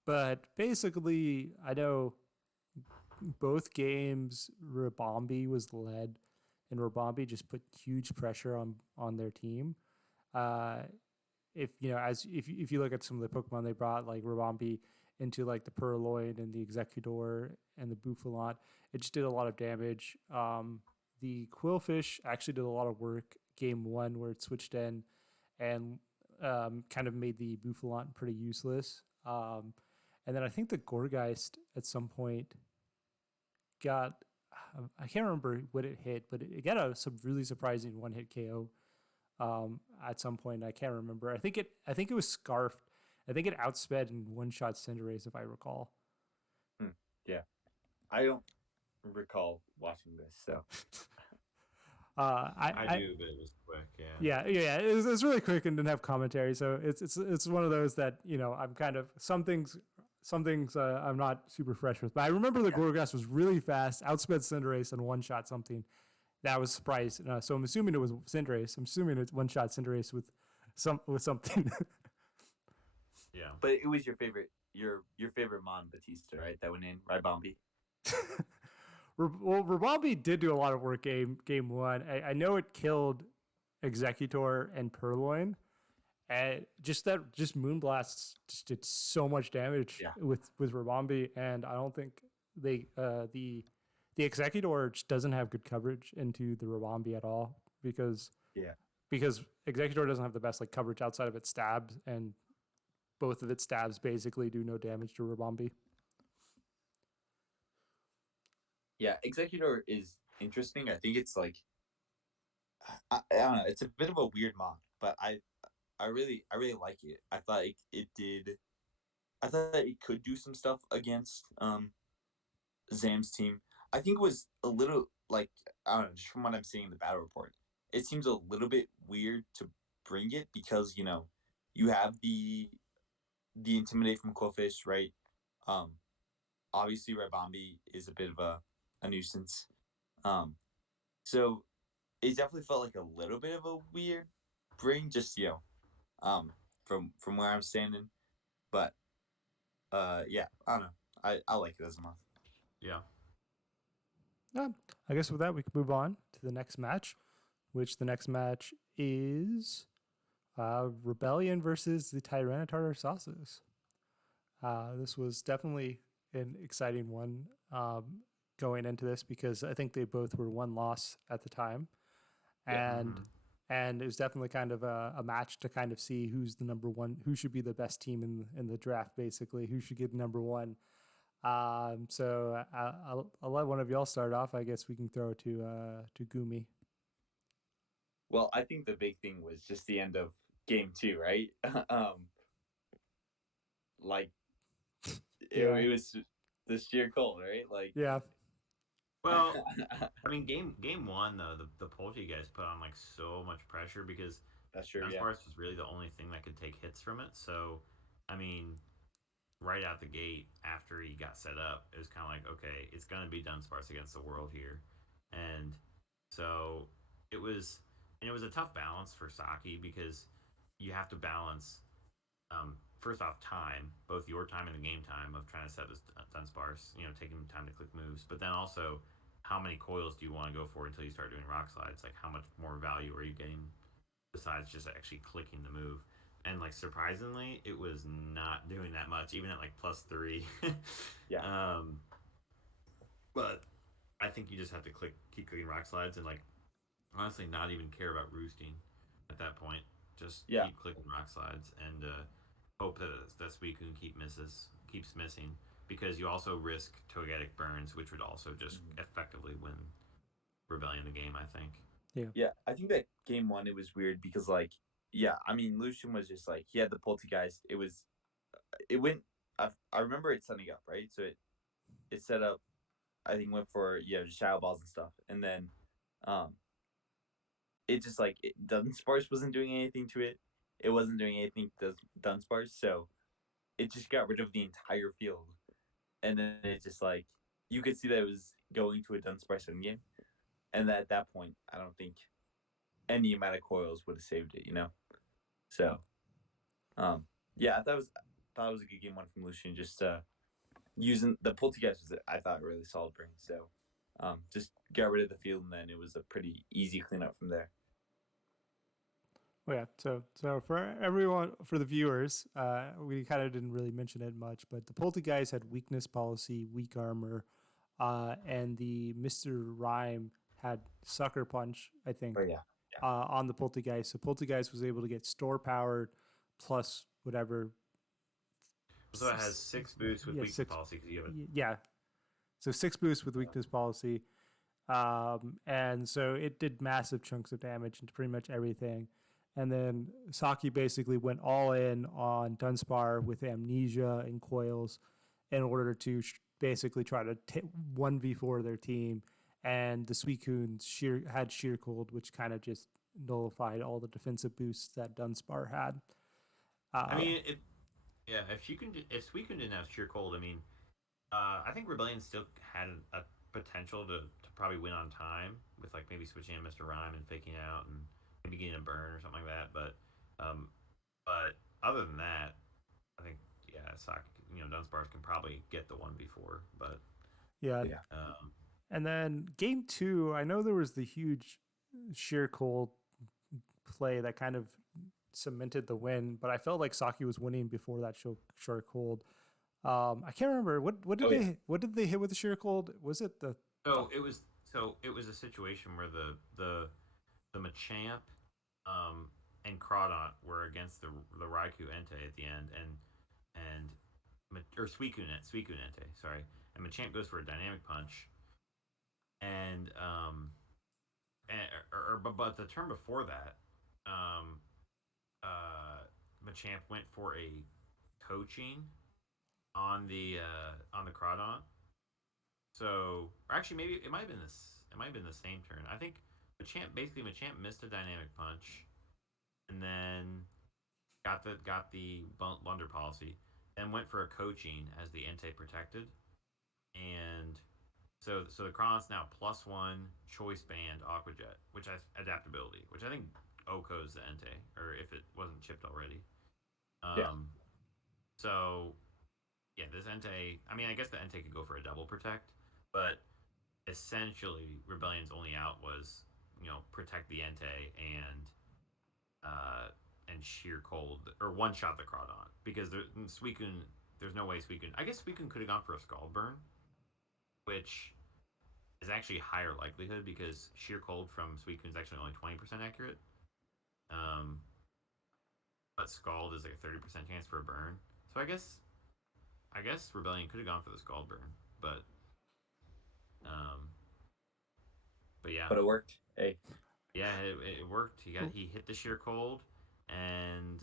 But basically, I know both games Rabombi was led, and Rabombi just put huge pressure on their team. If you look at some of the Pokemon they brought, like Rabombi into like the Purloin and the Executor and the Bouffalant, it just did a lot of damage. The Quillfish actually did a lot of work game 1 where it switched in and kind of made the Bouffalant pretty useless. And then I think the Gorgeist at some point got, I can't remember what it hit, but it got some really surprising one-hit KO at some point. I can't remember. I think it was Scarfed. I think it outsped and one-shot Cinderace, if I recall. Yeah. I don't recall watching this, so. I do, but it was quick. Yeah. It was really quick and didn't have commentary, so it's one of those that I'm kind of some things I'm not super fresh with. But I remember the Gorgeist was really fast, outsped Cinderace and one-shot something. That was surprised. So I'm assuming it was Cinderace. I'm assuming it's one-shot Cinderace with something. Yeah. But it was your favorite Mon Batista, right? That went in, right, Bombi? Well, Rabombi did do a lot of work game 1. I know it killed Executor and Purloin. And just Moonblast just did so much damage with Rabombi, and I don't think the Executor just doesn't have good coverage into the Rabombi at all because because Executor doesn't have the best like coverage outside of its stabs, and both of its stabs basically do no damage to Rabombi. Yeah, Executor is interesting. I think it's like I don't know. It's a bit of a weird mod, but I really like it. I thought it did. I thought it could do some stuff against Zam's team. I think it was a little like I don't know, just from what I'm seeing in the battle report, it seems a little bit weird to bring it because you have the intimidate from Quillfish, right? Um, obviously Rabombi is a bit of a nuisance. Um, so it definitely felt like a little bit of a weird bring, just from where I'm standing. But yeah, I don't know. I like it as a month. Yeah. I guess with that we can move on to the next match, which the next match is Rebellion versus the Tyranitar Sauces. This was definitely an exciting one going into this because I think they both were one loss at the time, and and it was definitely kind of a match to kind of see who's the number one, who should be the best team in the draft, basically who should get number one. So I'll let one of y'all start off. I guess we can throw it to Gumi. Well, I think the big thing was just the end of game 2, right? Like it was the sheer cold, right? Like Yeah. Well, I mean, game 1 though, the Poultry guys put on like so much pressure because that's true. Yeah. Dunsparce was really the only thing that could take hits from it. So, I mean, right out the gate after he got set up, it was kind of like, okay, it's gonna be Dunsparce against the world here, and so it was, and it was a tough balance for Saki because you have to balance, first off, time, both your time and the game time of trying to set this Dunsparce, taking time to click moves, but then also how many coils do you want to go for until you start doing rock slides? Like, how much more value are you getting besides just actually clicking the move? And like surprisingly, it was not doing that much, even at like +3. Yeah. But I think you just have to keep clicking rock slides, and like honestly, not even care about roosting at that point. Just keep clicking rock slides and hope that Suicune keeps missing, because you also risk Togetic burns, which would also just effectively win Rebellion the game, I think. Yeah, I think that game 1 it was weird because I mean Lucian was just like he had the Poltergeist. It went. I remember it setting up right, so it set up. I think went for just shadow balls and stuff, and then it just like Dunsparce wasn't doing anything to it. It wasn't doing anything to Dunsparce, so it just got rid of the entire field, and then it just like you could see that it was going to a Dunsparce game, and at that point, I don't think any amount of coils would have saved it, So, yeah, I thought it was a good game 1 from Lucian. Just using the Poltergeist was I thought a really solid bring. So, just got rid of the field, and then it was a pretty easy cleanup from there. Well, yeah. So for everyone, for the viewers, we kind of didn't really mention it much, but the Poltergeist had weakness policy, weak armor, and the Mr. Rhyme had Sucker Punch, I think. Oh, yeah. On the Poltergeist. So Poltergeist was able to get store powered plus whatever. So it has 6 boosts with weakness policy because you have it. Yeah. So 6 boosts with weakness policy. And so it did massive chunks of damage into pretty much everything. And then Saki basically went all in on Dunsparce with Amnesia and Coils in order to basically try to 1v4 their team. And the Suicune had Sheer Cold, which kind of just nullified all the defensive boosts that Dunsparce had. I mean, if Suicune didn't have Sheer Cold, I mean, I think Rebellion still had a potential to probably win on time with like maybe switching in Mr. Rhyme and faking out and maybe getting a burn or something like that. But other than that, I think Dunsparce can probably get the 1v4. But yeah. And then game 2, I know there was the huge Sheer Cold play that kind of cemented the win, but I felt like Saki was winning before that Sheer Cold. I can't remember what did they hit with the Sheer Cold? Was it it was a situation where the Machamp and Crawdaunt were against the Raikou Entei at the end, and or Suicune Entei, sorry, and Machamp goes for a dynamic punch, and but the turn before that, um, Machamp went for a coaching on the Crawdaunt. So, or actually, maybe it might have been this. It might have been the same turn. I think Machamp missed a dynamic punch, and then got the blunder policy, and went for a coaching as the Entei protected, and so the Crawdaunt's now +1 choice band Aqua Jet, which has adaptability, which I think Oko's the Entei, or if it wasn't chipped already. Yeah. So yeah, this Entei. I mean, I guess the Entei could go for a double protect, but essentially Rebellion's only out was protect the Entei and sheer cold or one shot the Crawdaunt because Suicune. There's no way Suicune. I guess Suicune could have gone for a Scald Burn, which is actually higher likelihood because sheer cold from Suicune is actually only 20% accurate. Um, but Scald is like a 30% chance for a burn. So I guess Rebellion could have gone for the Scald Burn, but um, but yeah, But it worked. Hey. yeah, it worked. He hit the sheer cold, and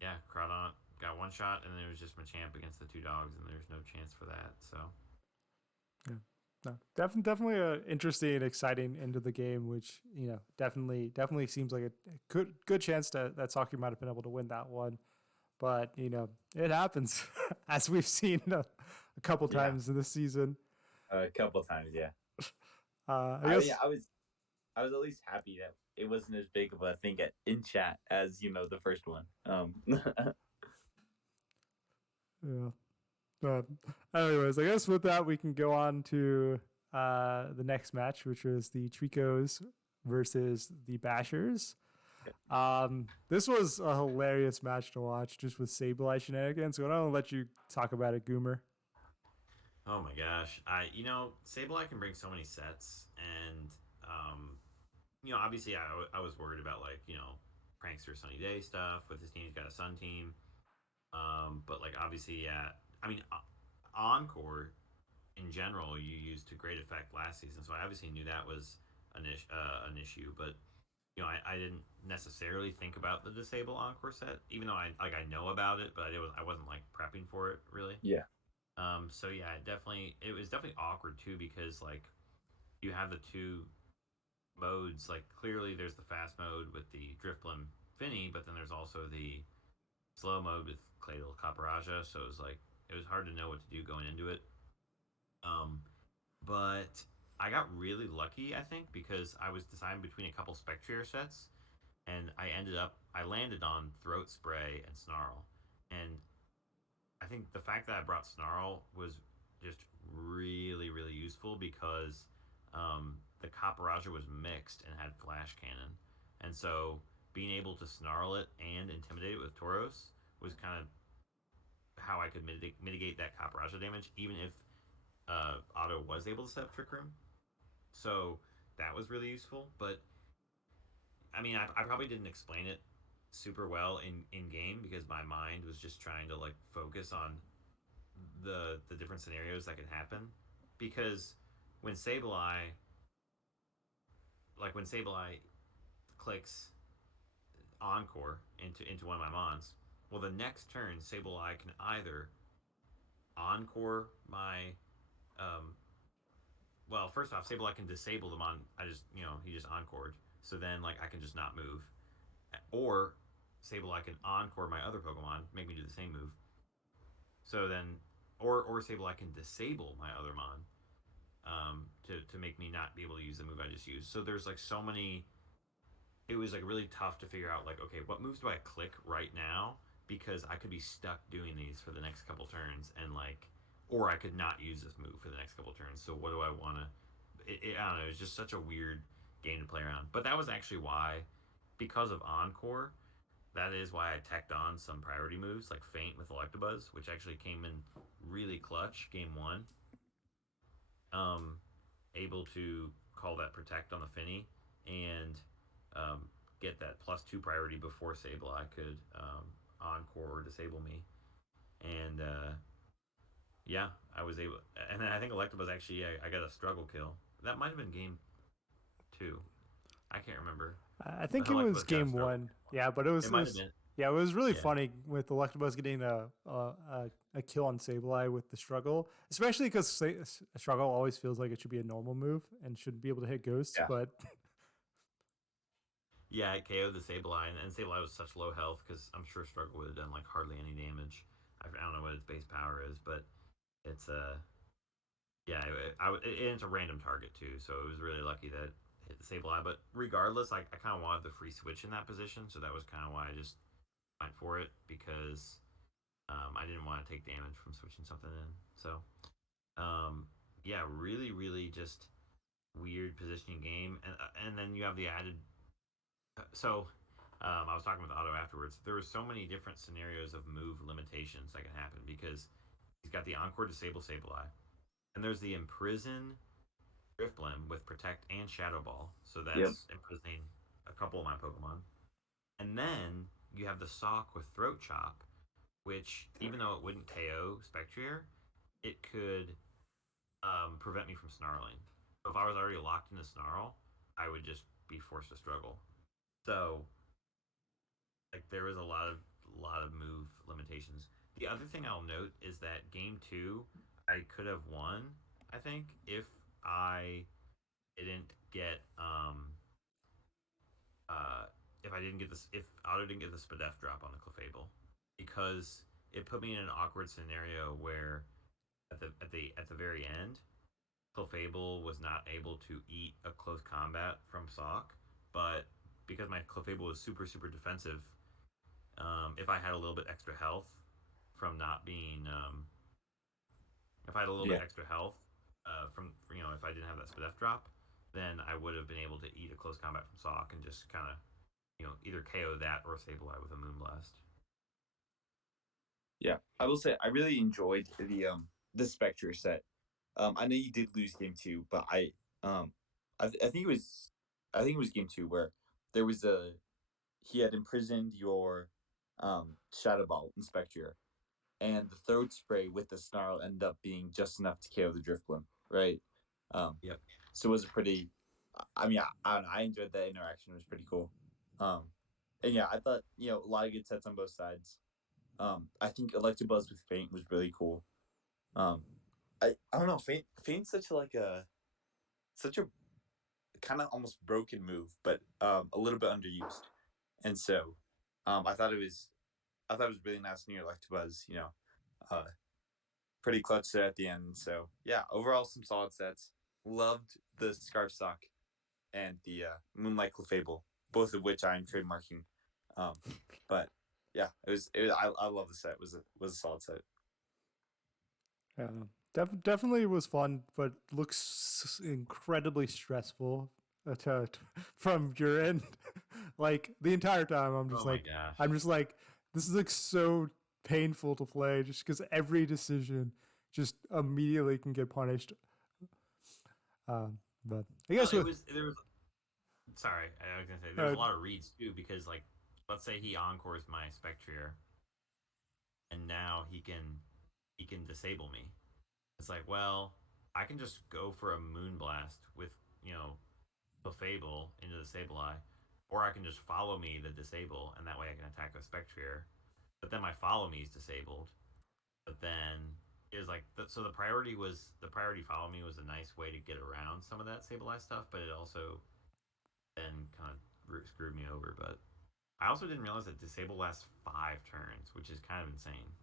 yeah, Crawdaunt got one shot, and then it was just Machamp against the two dogs, and there's no chance for that. So Yeah. No, definitely a interesting and exciting end of the game, which definitely seems like a good chance that Saki might have been able to win that one, but it happens as we've seen a couple times in this season. A couple times, yeah. I guess I was at least happy that it wasn't as big of a thing in chat as the first one. Yeah. But anyways, I guess with that we can go on to the next match, which was the Tricos versus the Bashers. This was a hilarious match to watch, just with Sableye shenanigans. So I don't let you talk about it, Goomer. oh my gosh, Sableye can bring so many sets, and obviously I was worried about like prankster Sunny Day stuff with his team. He's got a Sun team, but like obviously yeah, I mean Encore in general you used to great effect last season, so I obviously knew that was an issue, but I didn't necessarily think about the disable Encore set, even though I know about it, but I wasn't like prepping for it really. Yeah. So yeah, it was definitely awkward too because like you have the two modes. Like clearly, there's the fast mode with the Drifblim Finny, but then there's also the slow mode with Claydol Caparaja. So it was hard to know what to do going into it. But I got really lucky, I think, because I was deciding between a couple Spectrier sets, and I landed on Throat Spray and Snarl, and I think the fact that I brought Snarl was just really, really useful because the Caparaja was mixed and had Flash Cannon. And so being able to Snarl it and Intimidate it with Tauros was kind of how I could mitigate that Caparaja damage, even if Otto was able to set up Trick Room. So that was really useful. But I mean, I probably didn't explain it super well in game because my mind was just trying to like focus on the different scenarios that could happen. Because when Sableye when Sableye clicks Encore into one of my mons, well the next turn Sableye can either Encore my well, first off, Sableye can disable the mon. He just encored, so then like I can just not move, or Sableye can encore my other Pokemon, make me do the same move. So then, or Sableye can disable my other mon, to make me not be able to use the move I just used. So there's like so many. It was like really tough to figure out like, okay, what moves do I click right now, because I could be stuck doing these for the next couple turns, and like, or I could not use this move for the next couple turns. So what do I want to? I don't know. It was just such a weird game to play around. But that was actually why, because of Encore, that is why I tacked on some priority moves like Feint with Electabuzz, which actually came in really clutch game one. Able to call that Protect on the Finny, and get that +2 priority before Sableye could encore or disable me. And yeah, I was able. And then I think Electabuzz actually, I got a struggle kill. That might have been game 2. I can't remember. I think it Electabuzz was got a game struggle. 1. Yeah, but it It might have been. yeah, it was really Yeah. funny with Electabuzz getting a kill on Sableye with the struggle, especially because struggle always feels like it should be a normal move and shouldn't be able to hit ghosts. Yeah. But Yeah, it KO'd the Sableye, and Sableye was such low health because I'm sure Struggle would have done like hardly any damage. I don't know what its base power is, but it's yeah, it's a random target too, so it was really lucky that it hit the Sableye. But regardless, I kind of wanted the free switch in that position, so that was kind of why I just went for it because I didn't want to take damage from switching something in. So yeah, really, really just weird positioning game, and then you have the added. So I was talking with Otto afterwards. There were so many different scenarios of move limitations that can happen because he's got the Encore Disable Sableye, and there's the Imprison Drifblim with Protect and Shadow Ball. So that's imprisoning a couple of my Pokemon. And then you have the Sock with Throat Chop, which, even though it wouldn't KO Spectrier, it could prevent me from snarling. So if I was already locked in a snarl, I would just be forced to struggle. So, like, there was a lot of move limitations. The other thing I'll note is that game 2, I could have won. I think if I didn't get if I didn't get this, if Otto didn't get the Spadef drop on the Clefable, because it put me in an awkward scenario where at the very end, Clefable was not able to eat a close combat from Sock, but because my Clefable was super super defensive, if I had a little bit extra health from not being, if I had a little bit extra health from if I didn't have that Spadef drop, then I would have been able to eat a close combat from Sock and just kind of either KO that or Sableye with a Moonblast. Yeah, I will say I really enjoyed the Spectre set. I know you did lose game 2, but I think it was game 2 where there was he had imprisoned your Shadow Ball in Spectre, and the Throat Spray with the Snarl ended up being just enough to KO the Drifblim, right? Yep. So it was a pretty. I mean, I don't know. I enjoyed that interaction. It was pretty cool. And yeah, I thought a lot of good sets on both sides. I think Electabuzz with Faint was really cool. I don't know. Faint's such a kind of almost broken move, but a little bit underused, and so I thought it was really nice near Electabuzz. Pretty clutch set at the end. So yeah, overall some solid sets. Loved the Scarf Sock and the Moonlight Clefable, both of which I am trademarking. But yeah, it was. I love the set. It was a solid set. Yeah, definitely was fun, but looks incredibly stressful from your end. Like the entire time, I'm just this looks so painful to play, just because every decision just immediately can get punished. But I guess there was. Sorry, I was gonna say there's a lot of reads too, because like, let's say he encores my Spectrier, and now he can disable me. It's like, well, I can just go for a Moonblast with Clefable into the Sableye, or I can just follow me the disable, and that way I can attack the Spectrier. But then my follow me is disabled. But then it was like, so the priority follow me was a nice way to get around some of that Sableye stuff, but it also then kind of screwed me over. But I also didn't realize that disable lasts 5 turns, which is kind of insane.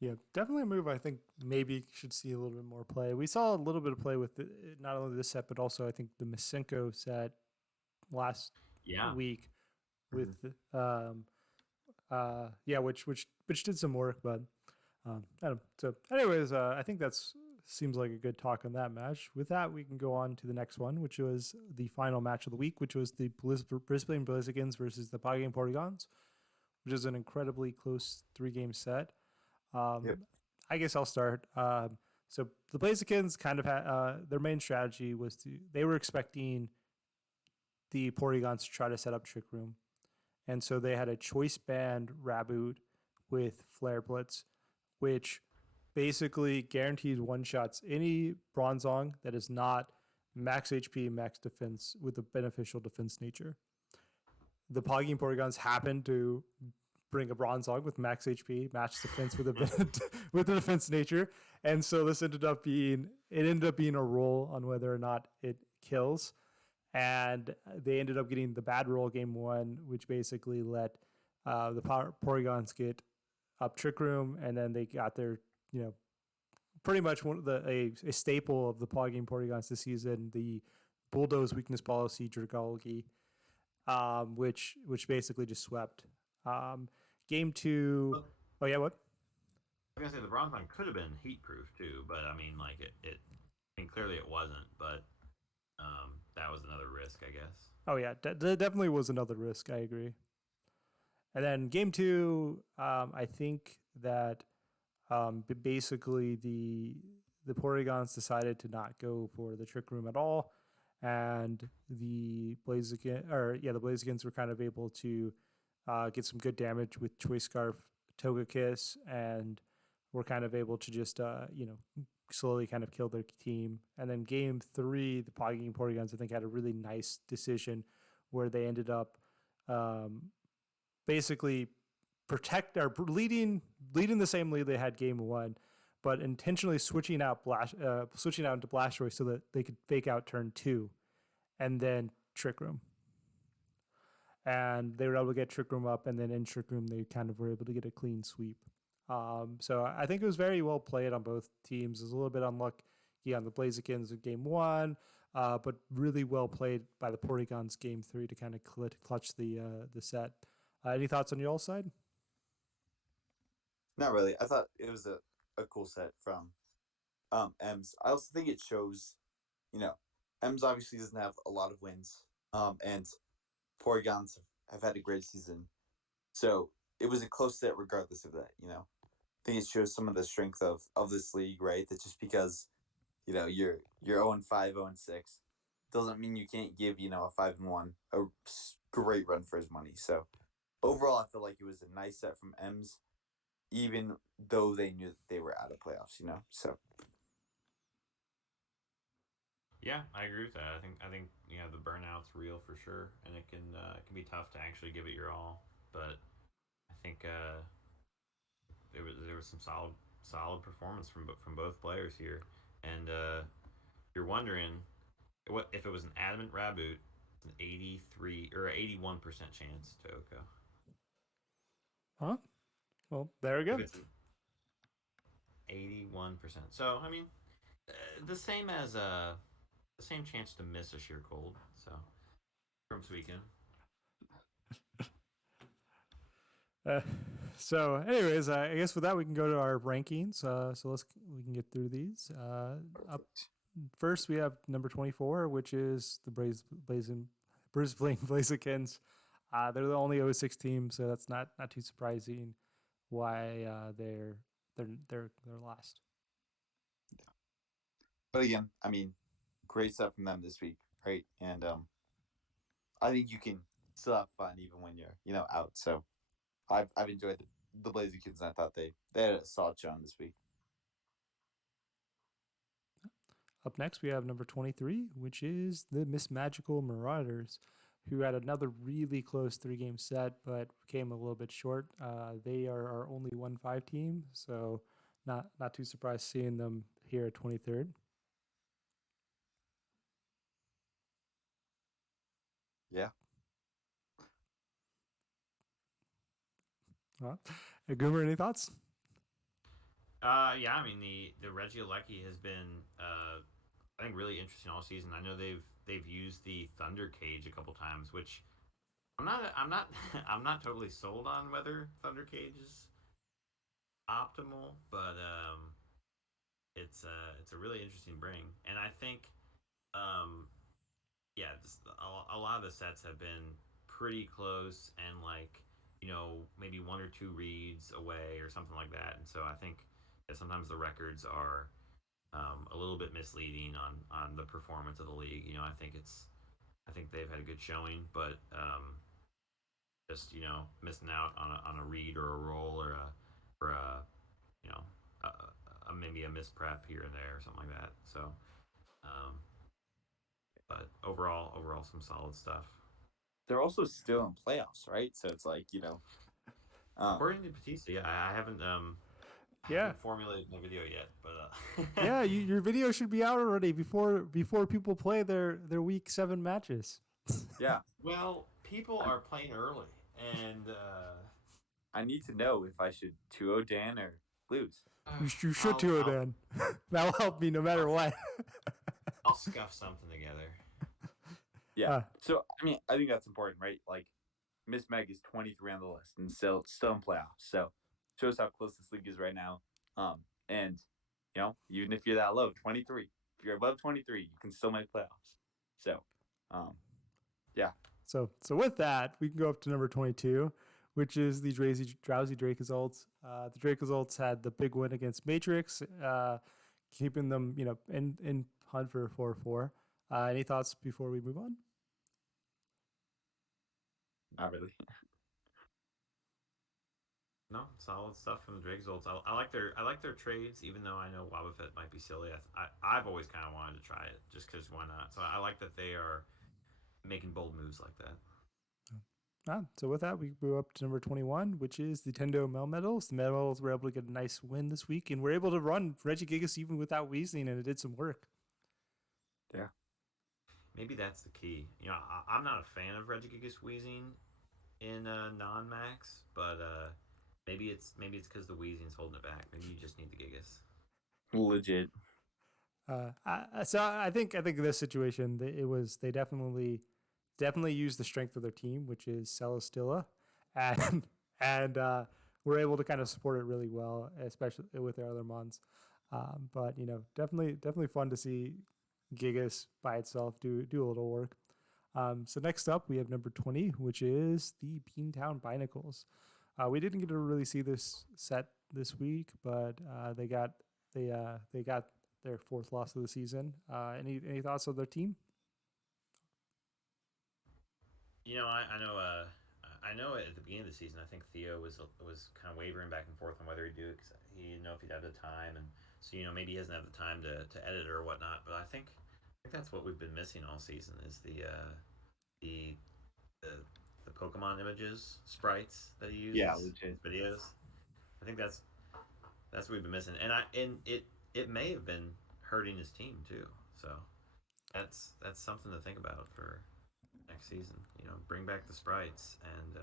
Yeah, definitely a move I think maybe should see a little bit more play. We saw a little bit of play with not only this set, but also I think the Masenko set last week with which did some work, but I don't know. So anyways, I think that's seems like a good talk on that match. With that, we can go on to the next one, which was the final match of the week, which was the Brisbane Blaziken's versus the Pagane Portugons, which is an incredibly close 3-game set. I guess I'll start. So the Blazikins kind of had their main strategy was they were expecting the Porygons to try to set up Trick Room. And so they had a choice band Raboot with Flare Blitz, which basically guaranteed one shots any Bronzong that is not max HP, max defense with a beneficial defense nature. The Pogging Porygons happened to bring a Bronzong with max HP, match defense with a with a defense nature, and so this ended up being a roll on whether or not it kills, and they ended up getting the bad roll game one, which basically let the Porygons get up Trick Room, and then they got their pretty much one of a staple of the Pogging Porygons this season, the Bulldoze weakness policy Dragalgi, which basically just swept. Game 2. Oh yeah, what? I was gonna say the Bronzong could have been heat proof too, but I mean, like it I mean, clearly it wasn't, but that was another risk, I guess. Oh yeah, definitely was another risk. I agree. And then game 2, I think that basically the Porygons decided to not go for the Trick Room at all, and the Blazikins were kind of able to get some good damage with Choice Scarf, Togekiss, and were kind of able to just slowly kind of kill their team. And then game 3, the Pogging Porygons I think had a really nice decision where they ended up basically leading the same lead they had game 1, but intentionally switching out into Blastoise so that they could fake out turn 2 and then Trick Room. And they were able to get Trick Room up, and then in Trick Room they kind of were able to get a clean sweep. So I think it was very well played on both teams. It was a little bit unlucky on the Blazikins in game 1, but really well played by the Porygons game 3 to kind of clutch the set. Any thoughts on y'all's side? Not really. I thought it was a cool set from Ems. I also think it shows, Ems obviously doesn't have a lot of wins, and Porygons have had a great season. So it was a close set regardless of that, I think it shows some of the strength of this league, right? That just because, you're 0-5, 0-6 doesn't mean you can't give, a 5-1 a great run for his money. So overall, I feel like it was a nice set from Ems, even though they knew that they were out of playoffs, So yeah, I agree with that. I think the burnout's real for sure, and it can be tough to actually give it your all. But I think there was some solid performance from both players here, and you're wondering what if it was an adamant Raboot, an 83 or 81% chance to Oko. Huh? Well, there we go. 81%. So I mean, the same chance to miss a sheer cold. So from Weekend. So, anyways, I guess with that we can go to our rankings. So we can get through these. Up first, we have number 24, which is the Blazing Blazikins. They're the only 06 team, so that's not too surprising why they're last. Yeah. But again, I mean, great stuff from them this week, right? And I think you can still have fun even when you're out. So I've enjoyed the Blazikins, and I thought they had a solid showing this week. Up next, we have number 23, which is the Miss Magical Marauders, who had another really close 3-game set, but came a little bit short. They are our only 1-5 team, so not too surprised seeing them here at 23rd. Yeah. Goomer, any thoughts? Yeah, I mean the Regieleki has been I think really interesting all season. I know they've used the Thunder Cage a couple times, which I'm not totally sold on whether Thunder Cage is optimal, but it's a really interesting bring, and I think yeah, a lot of the sets have been pretty close and like maybe 1 or 2 reads away or something like that, and so I think sometimes the records are a little bit misleading on the performance of the league. I think it's I think they've had a good showing, but just missing out on a read or a roll or a you know maybe a misprep here and there or something like that. So, um, but overall, some solid stuff. They're also still in playoffs, right? So it's like According to Batista, yeah, I haven't Yeah. formulated my video yet, but Yeah, your video should be out already before people play their week 7 matches. yeah. Well, people are playing early, and I need to know if I should 2-0 Dan or lose. You should do it, Dan. That'll help me no matter what. I'll scuff something together. Yeah. So I mean, I think that's important, right? Like, Miss Meg is 23 on the list and still in playoffs. So shows how close this league is right now. And even if you're that low, 23, if you're above 23, you can still make playoffs. So, yeah. So with that, we can go up to number 22, which is the Drowsy Dracozolt. The Dracozolt had the big win against Matrix, keeping them, in hunt for 4-4. Any thoughts before we move on? Not really. No, solid stuff from the Dragzolts. I like their trades, even though I know Wobbuffet might be silly. I've always kind of wanted to try it, just because why not? So I like that they are making bold moves like that. So with that, we go up to number 21, which is the Tendo Melmetals. The Melmetals were able to get a nice win this week, and were able to run Regigigas even without Weezing, and it did some work. Yeah. Maybe that's the key. I'm not a fan of Regigigas Weezing in non-max, but maybe it's because the Weezing's holding it back. Maybe you just need the Gigas. Legit. So I think in this situation, they definitely used the strength of their team, which is Celestilla, and were able to kind of support it really well, especially with their other mons. But definitely fun to see Gigas by itself do a little work. So next up, we have number 20, which is the Beantown Binacles. We didn't get to really see this set this week, but they got their 4th loss of the season. Any thoughts on their team? I know at the beginning of the season, I think Theo was kind of wavering back and forth on whether he'd do it because he didn't know if he'd have the time, and so maybe he doesn't have the time to edit or whatnot. But I think that's what we've been missing all season is the Pokemon images, sprites that he uses. Yeah, legit. Videos. I think that's what we've been missing, and it may have been hurting his team too. So that's something to think about for next season. Bring back the sprites, and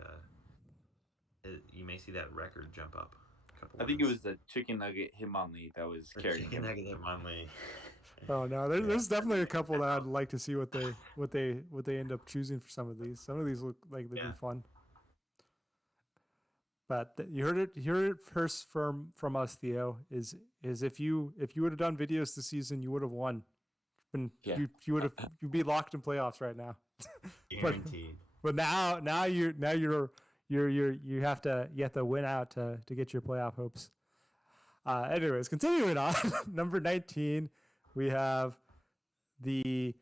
you may see that record jump up. I think it was the Chicken Nugget Hitmonlee that was carrying Chicken Nugget Hitmonlee. Oh no, there's definitely a couple that I'd like to see what they end up choosing for some of these. Some of these look like they'd be fun. But you heard it first from us, Theo. Is if you would have done videos this season, you would have won. You'd be locked in playoffs right now. Guaranteed. But now you have to win out to get your playoff hopes. Anyways, continuing on, number 19, we have the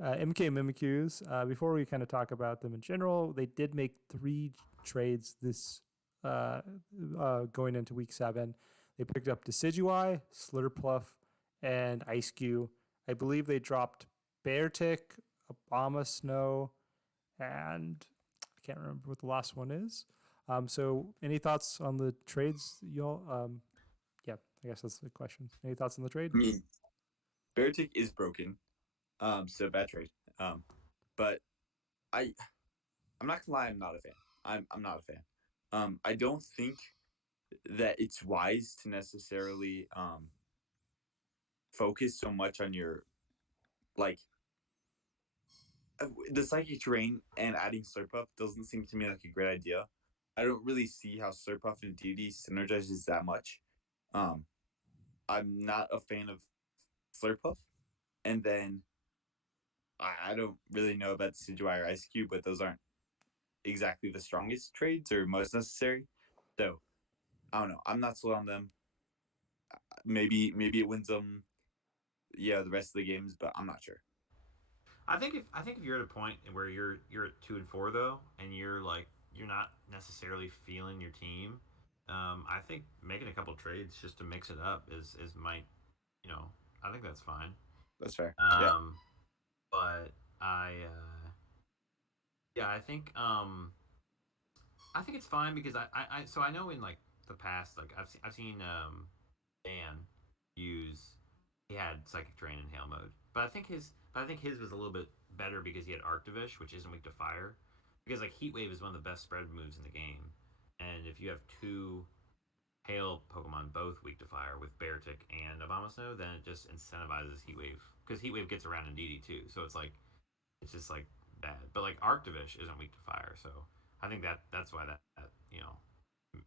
Mk Mimikyus. Before we kind of talk about them in general, they did make 3 trades this going into week 7. They picked up Decidueye, Slurpluff, and Ice-Q. I believe they dropped Beartic, Obama Snow, and I can't remember what the last one is. So any thoughts on the trades, y'all? Yeah, I guess that's the question. Any thoughts on the trade? I mean, Beartic is broken, so bad trade. But I'm not gonna lie, I'm not a fan. I'm not a fan. I don't think that it's wise to necessarily focus so much on your the psychic terrain, and adding Slurpuff doesn't seem to me like a great idea. I don't really see how Slurpuff and DD synergizes that much. I'm not a fan of Slurpuff, and then I don't really know about Decidueye or Ice-Cube, but those aren't exactly the strongest trades or most necessary. So I don't know. I'm not sold on them. Maybe it wins them, the rest of the games, but I'm not sure. I think if you're at a point where you're at 2-4 though, and you're not necessarily feeling your team, I think making a couple trades just to mix it up is might I think that's fine. That's fair. Yeah. But yeah, I think it's fine because I know in like the past, like I've seen Dan use he had Psychic Drain in Hail mode, but I think his was a little bit better because he had Arctivish, which isn't weak to fire. Because like Heat Wave is one of the best spread moves in the game, and if you have two Hail Pokemon both weak to fire with Beartic and Abomasnow, then it just incentivizes Heat Wave because Heat Wave gets around in DD too. So it's just like bad. But like Arctivish isn't weak to fire, so I think that's why that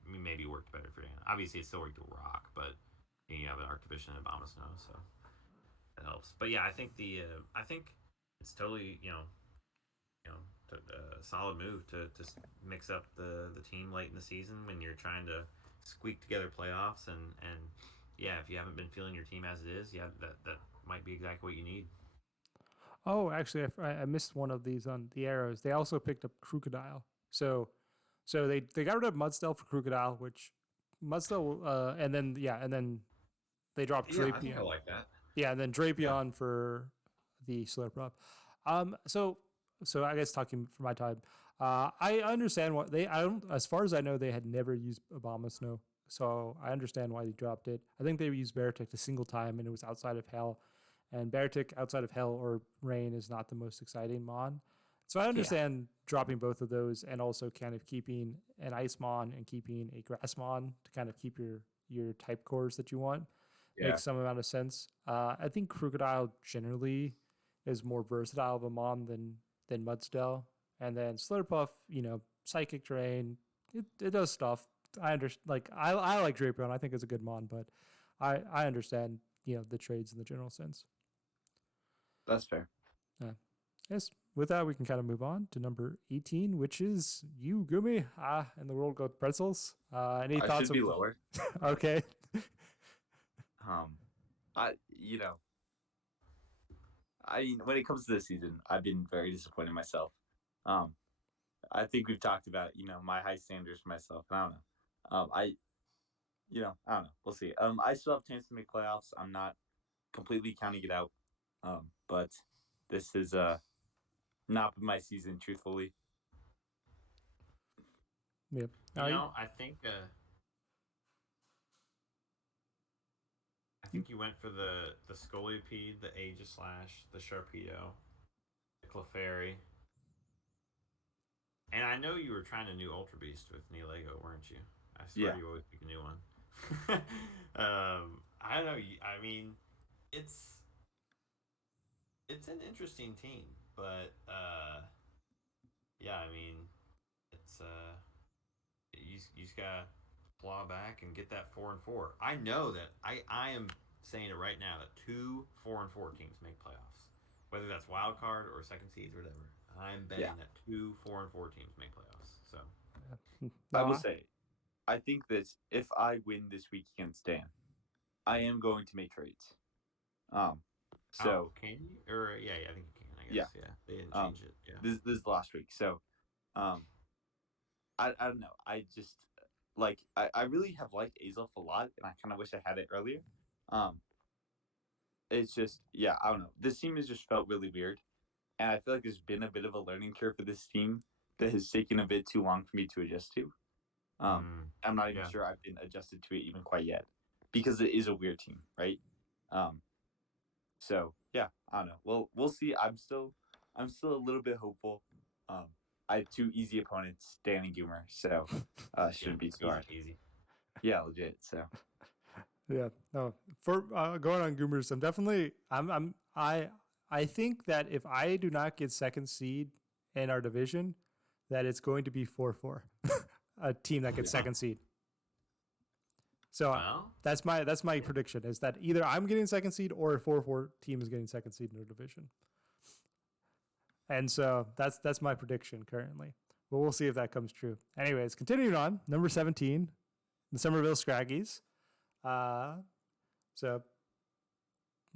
maybe worked better for Dan. Obviously, it still worked to Rock, but you have an Arctivish and an Abomasnow, so that helps. But yeah, I think it's totally a solid move to mix up the team late in the season when you're trying to squeak together playoffs and yeah, if you haven't been feeling your team as it is, yeah, that might be exactly what you need. Oh, actually, I missed one of these on the arrows. They also picked up Crocodile. So they got rid of Mudstell for Crocodile, which Mudstell, and then they dropped Yeah, Drapion. I think I like that. Yeah, and then Drapion for the Slurp. So I guess talking for my time, I understand what I don't. As far as I know, they had never used Abomasnow, so I understand why they dropped it. I think they used Beartic a single time, and it was outside of Hell. And Beartic outside of Hell or Rain is not the most exciting Mon. So I understand dropping both of those and also kind of keeping an Ice Mon and keeping a Grass Mon to kind of keep your type cores that you want. Yeah. Makes some amount of sense. I think Crocodile generally is more versatile of a Mon than Mudstell. And then Slitterpuff, Psychic Drain, it does stuff. I understand. Like I like Drapion. I think it's a good Mon, but I understand the trades in the general sense. That's fair. Yes. With that, we can kind of move on to number 18, which is you, Gumi. And the world goat pretzels. Any I thoughts? should be lower. Okay. When it comes to this season, I've been very disappointed in myself. I think we've talked about my high standards for myself. And I don't know. I don't know. We'll see. I still have a chance to make playoffs. I'm not completely counting it out. But this is not been my season, truthfully. Yep. I think you went for the Scolipede, the Aegislash, the Sharpedo, the Clefairy. And I know you were trying a new Ultra Beast with Nilego, weren't you? I swear you always pick a new one. I don't know. I mean, it's an interesting team, but yeah, I mean, it's you just gotta claw back and get that 4-4. I know that I am saying it right now that 2 4-4 teams make playoffs, whether that's wild card or second seeds or whatever. I'm betting that 2 4-4 teams make playoffs. So I will say, I think that if I win this week against Dan, I am going to make trades. So can you? Or yeah, I think you can. I guess they didn't change it. Yeah, this is the last week. So, I don't know. I just I really have liked Azelf a lot, and I kind of wish I had it earlier. It's just I don't know. This team has just felt really weird, and I feel like there's been a bit of a learning curve for this team that has taken a bit too long for me to adjust to. I'm not even sure I've been adjusted to it even quite yet, because it is a weird team, right? So I don't know. We'll see. I'm still a little bit hopeful. I have 2 easy opponents, Dan and Goomer, so shouldn't be too hard. Easy. Yeah, legit. So yeah, no. For going on Goomers, I'm definitely I think that if I do not get second seed in our division, that it's going to be 4-4, a team that gets second seed. So that's my prediction, is that either I'm getting second seed or a 4-4 team is getting second seed in their division. And so that's my prediction currently. But we'll see if that comes true. Anyways, continuing on, number 17, the Summerville Scraggys. So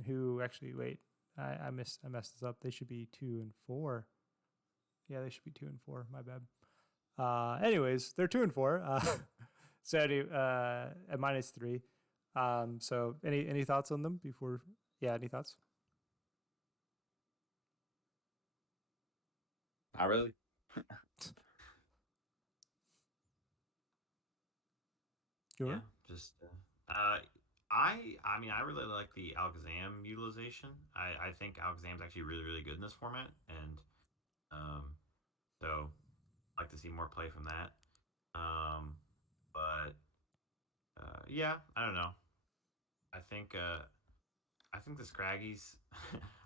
who actually I messed this up. They should be 2 and 4. Yeah, they should be 2 and 4. My bad. Anyways, they're 2 and 4. So at -3. So any thoughts on them before? Yeah, any thoughts? Not really. Yeah, just I mean I really like the Alakazam utilization. I think Alakazam's actually really really good in this format, and so I'd like to see more play from that. But yeah, I don't know. I think the Scraggies.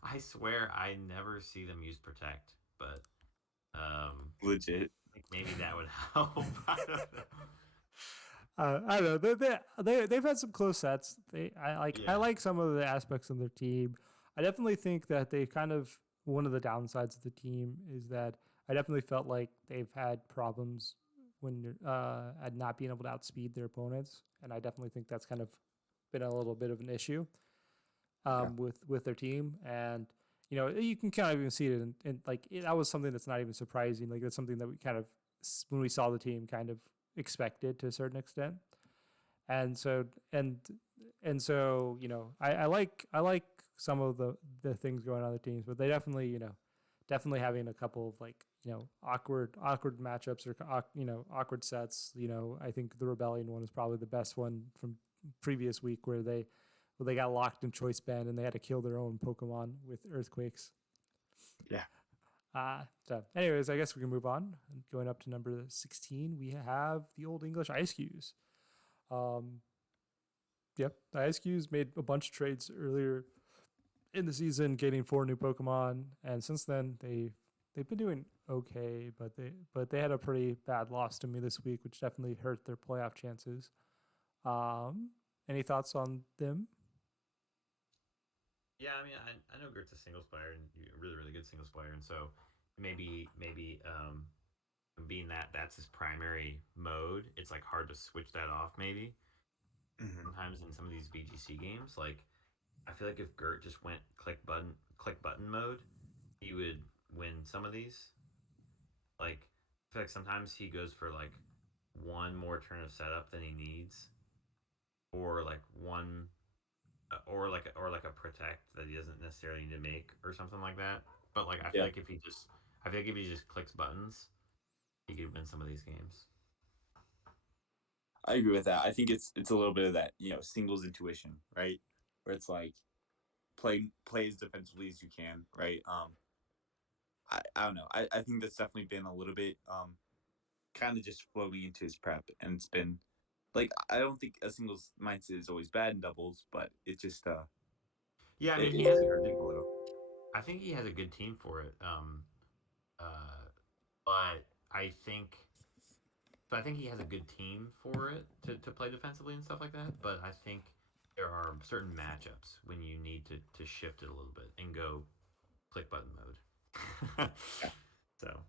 I swear I never see them use Protect, but Legit. I think maybe that would help. I don't know. I don't know. They've had some close sets. I Yeah. like some of the aspects of their team. I definitely think that they kind of one of the downsides of the team is that I definitely felt like they've had problems when at not being able to outspeed their opponents, and I definitely think that's kind of been a little bit of an issue with their team. And you can kind of even see it in like that was something that's not even surprising. Like that's something that we kind of when we saw the team kind of expected to a certain extent. And so I like some of the things going on in the teams, but they definitely definitely having a couple of like awkward matchups or awkward sets. I think the Rebellion one is probably the best one from previous week where they got locked in Choice Band and they had to kill their own Pokemon with Earthquakes. Yeah. So anyways, I guess we can move on. Going up to number 16, we have the Old English Ice Cues. Yep, the Ice Cues made a bunch of trades earlier in the season, getting 4 new Pokemon, and since then they've been doing okay, but they had a pretty bad loss to me this week, which definitely hurt their playoff chances. Any thoughts on them? Yeah, I mean, I know Gert's a singles player and a really, really good singles player, and so maybe being that's his primary mode, it's like hard to switch that off. Maybe sometimes in some of these VGC games, like I feel like if Gert just went click button mode, he would win some of these. Like I feel like sometimes he goes for like one more turn of setup than he needs, or like one or like a protect that he doesn't necessarily need to make or something like that. But like I feel like if he just clicks buttons, he could win some of these games. I agree with that. I think it's a little bit of that, singles intuition, right? Where it's like play as defensively as you can, right? I don't know. I think that's definitely been a little bit kind of just flowing into his prep, and it's been like I don't think a singles mindset is always bad in doubles, but it just yeah, I mean he has hurt a little. I think he has a good team for it. But I think he has a good team for it to play defensively and stuff like that. But I think there are certain matchups when you need to shift it a little bit and go click button mode. So.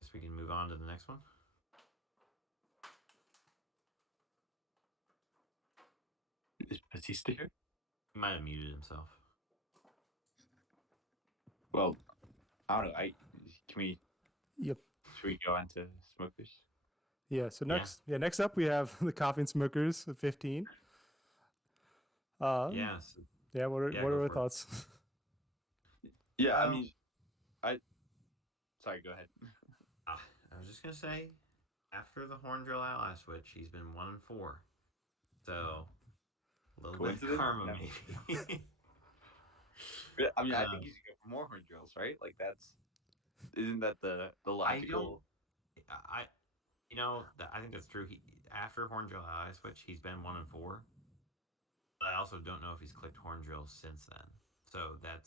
Guess we can move on to the next one. Is Batista here? He might have muted himself. Well, I don't know. Can we? Yep. Should we go on to smokers? Yeah. So next up we have the Coffee and Smokers at 15. Yes. Yeah. What are our thoughts? Yeah. I mean, sorry. Go ahead. I was just gonna say, after the Horndrill Ally switch, he's been 1-4. So a little bit of karma, maybe. I mean, I think you should go for more Horndrills, right? Like isn't that the logical? I think that's true. After Horndrill Ally switch, he's been 1-4. But I also don't know if he's clicked Horndrill since then. So that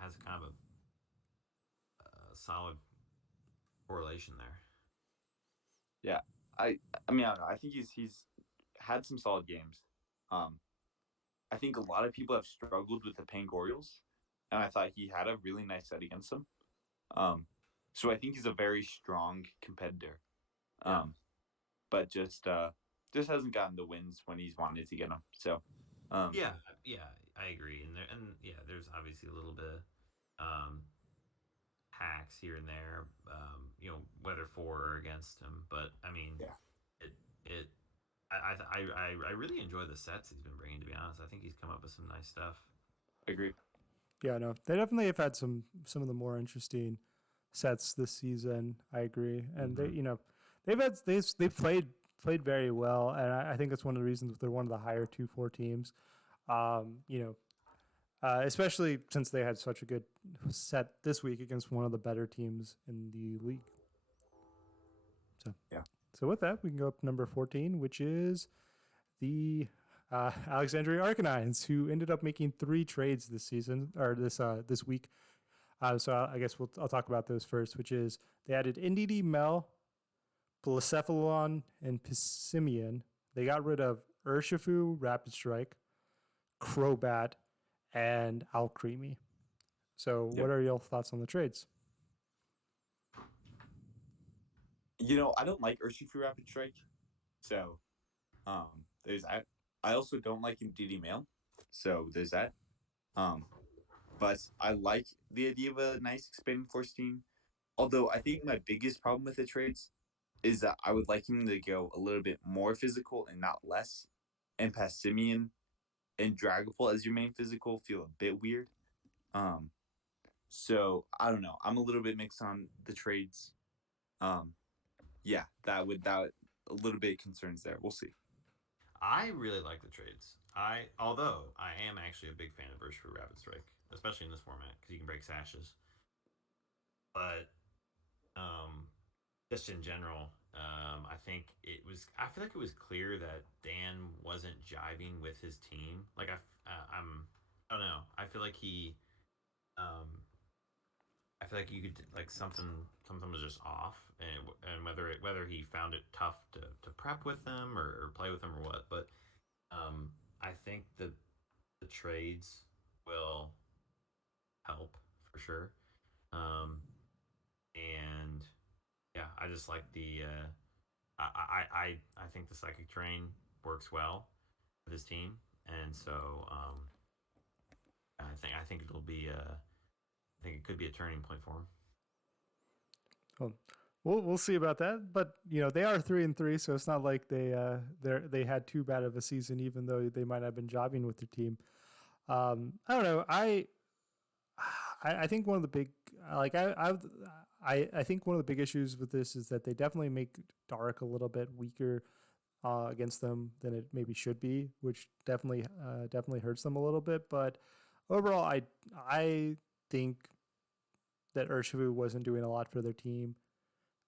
has kind of a solid correlation there. Yeah, I mean, I don't know. I think he's had some solid games. I think a lot of people have struggled with the Pangorials, and I thought he had a really nice set against them. So I think he's a very strong competitor. But just hasn't gotten the wins when he's wanted to get them. So yeah, I agree. There's obviously a little bit of hacks here and there, whether for or against him. But I mean, Yeah. it I really enjoy the sets he's been bringing. To be honest, I think he's come up with some nice stuff. agreed. Yeah, no, they definitely have had some of the more interesting sets this season. I agree, and they've played very well, and I think that's one of the reasons they're one of the higher 2-4 teams. Especially since they had such a good set this week against one of the better teams in the league. So yeah. So with that, we can go up to number 14, which is the Alexandria Arcanines, who ended up making 3 trades this season or this week. So I guess I'll talk about those first, which is they added NDD Mel, Blacephalon, and Pissimian. They got rid of Urshifu, Rapid Strike, Crobat, and Alcremie. So what are your thoughts on the trades? I don't like Urshifu Rapid Strike. So there's that. I also don't like DD Mail. So there's that. But I like the idea of a nice expanding force team. Although I think my biggest problem with the trades is that I would like him to go a little bit more physical and not less. And Passimian and Dragapult as your main physical feel a bit weird. So I don't know. I'm a little bit mixed on the trades. That would a little bit concerns there. We'll see. I really like the trades. Although I am actually a big fan of Urshifu Rapid Strike, especially in this format because you can break sashes. But just in general, I feel like it was clear that Dan wasn't jiving with his team. Like I don't know. I feel like I feel like you could like something was just off, and whether he found it tough to prep with them or play with them or what. But I think the trades will help for sure. And yeah, I just like the I think the Psychic Train works well with his team, and so I think it'll be I think it could be a turning point for him. We'll see about that, but they are 3-3, so it's not like they had too bad of a season, even though they might have been jobbing with their team. I don't know. I think one of the big I think one of the big issues with this is that they definitely make Dark a little bit weaker against them than it maybe should be, which definitely hurts them a little bit. But overall, I think that Urshifu wasn't doing a lot for their team.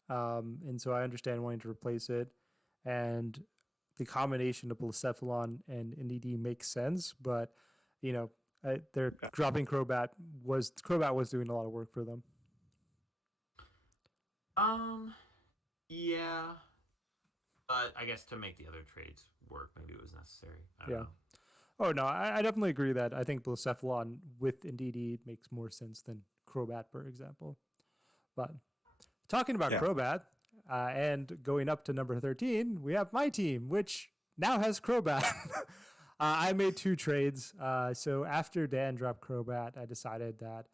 And so I understand wanting to replace it. And the combination of Blacephalon and NDD makes sense, but they're dropping Crobat was doing a lot of work for them. Yeah, but I guess to make the other trades work, maybe it was necessary. I don't know. Oh no, I definitely agree that I think Blacephalon with NDD makes more sense than Crobat, for example. But talking about Crobat and going up to number 13, we have my team, which now has Crobat. I made 2 trades. So after Dan dropped Crobat, I decided that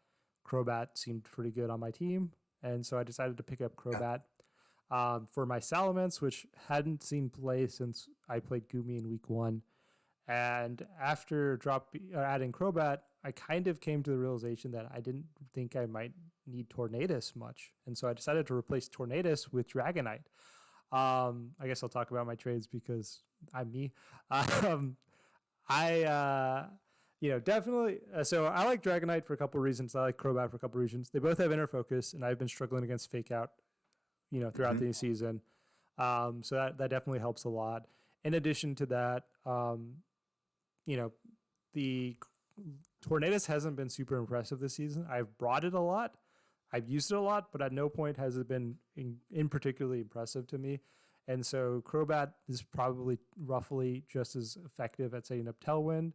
Crobat seemed pretty good on my team. And so I decided to pick up Crobat for my Salamence, which hadn't seen play since I played Gumi in week 1. And after adding Crobat, I kind of came to the realization that I didn't think I might need Tornadus much. And so I decided to replace Tornadus with Dragonite. I guess I'll talk about my trades because I'm me. Definitely. So I like Dragonite for a couple of reasons. I like Crobat for a couple of reasons. They both have inner focus, and I've been struggling against Fake Out, throughout the season. So that definitely helps a lot. In addition to that, the Tornadus hasn't been super impressive this season. I've brought it a lot. I've used it a lot, but at no point has it been in particularly impressive to me. And so Crobat is probably roughly just as effective at setting up Tailwind.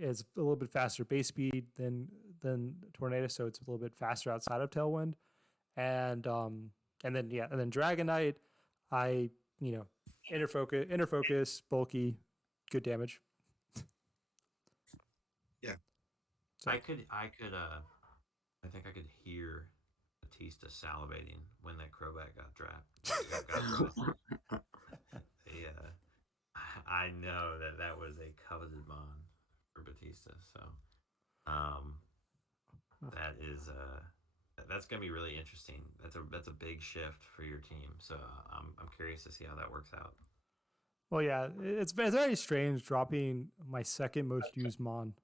It's a little bit faster base speed than Tornadus, so it's a little bit faster outside of Tailwind. And then Dragonite, Inner focus, bulky, good damage. Yeah. So, I think I could hear Batista salivating when that Crobat got dropped. Yeah, I know that was a coveted bond for Batista. So, um, that is that's gonna be really interesting. That's a big shift for your team. So I'm curious to see how that works out. well, yeah, it's very strange dropping my second most used mon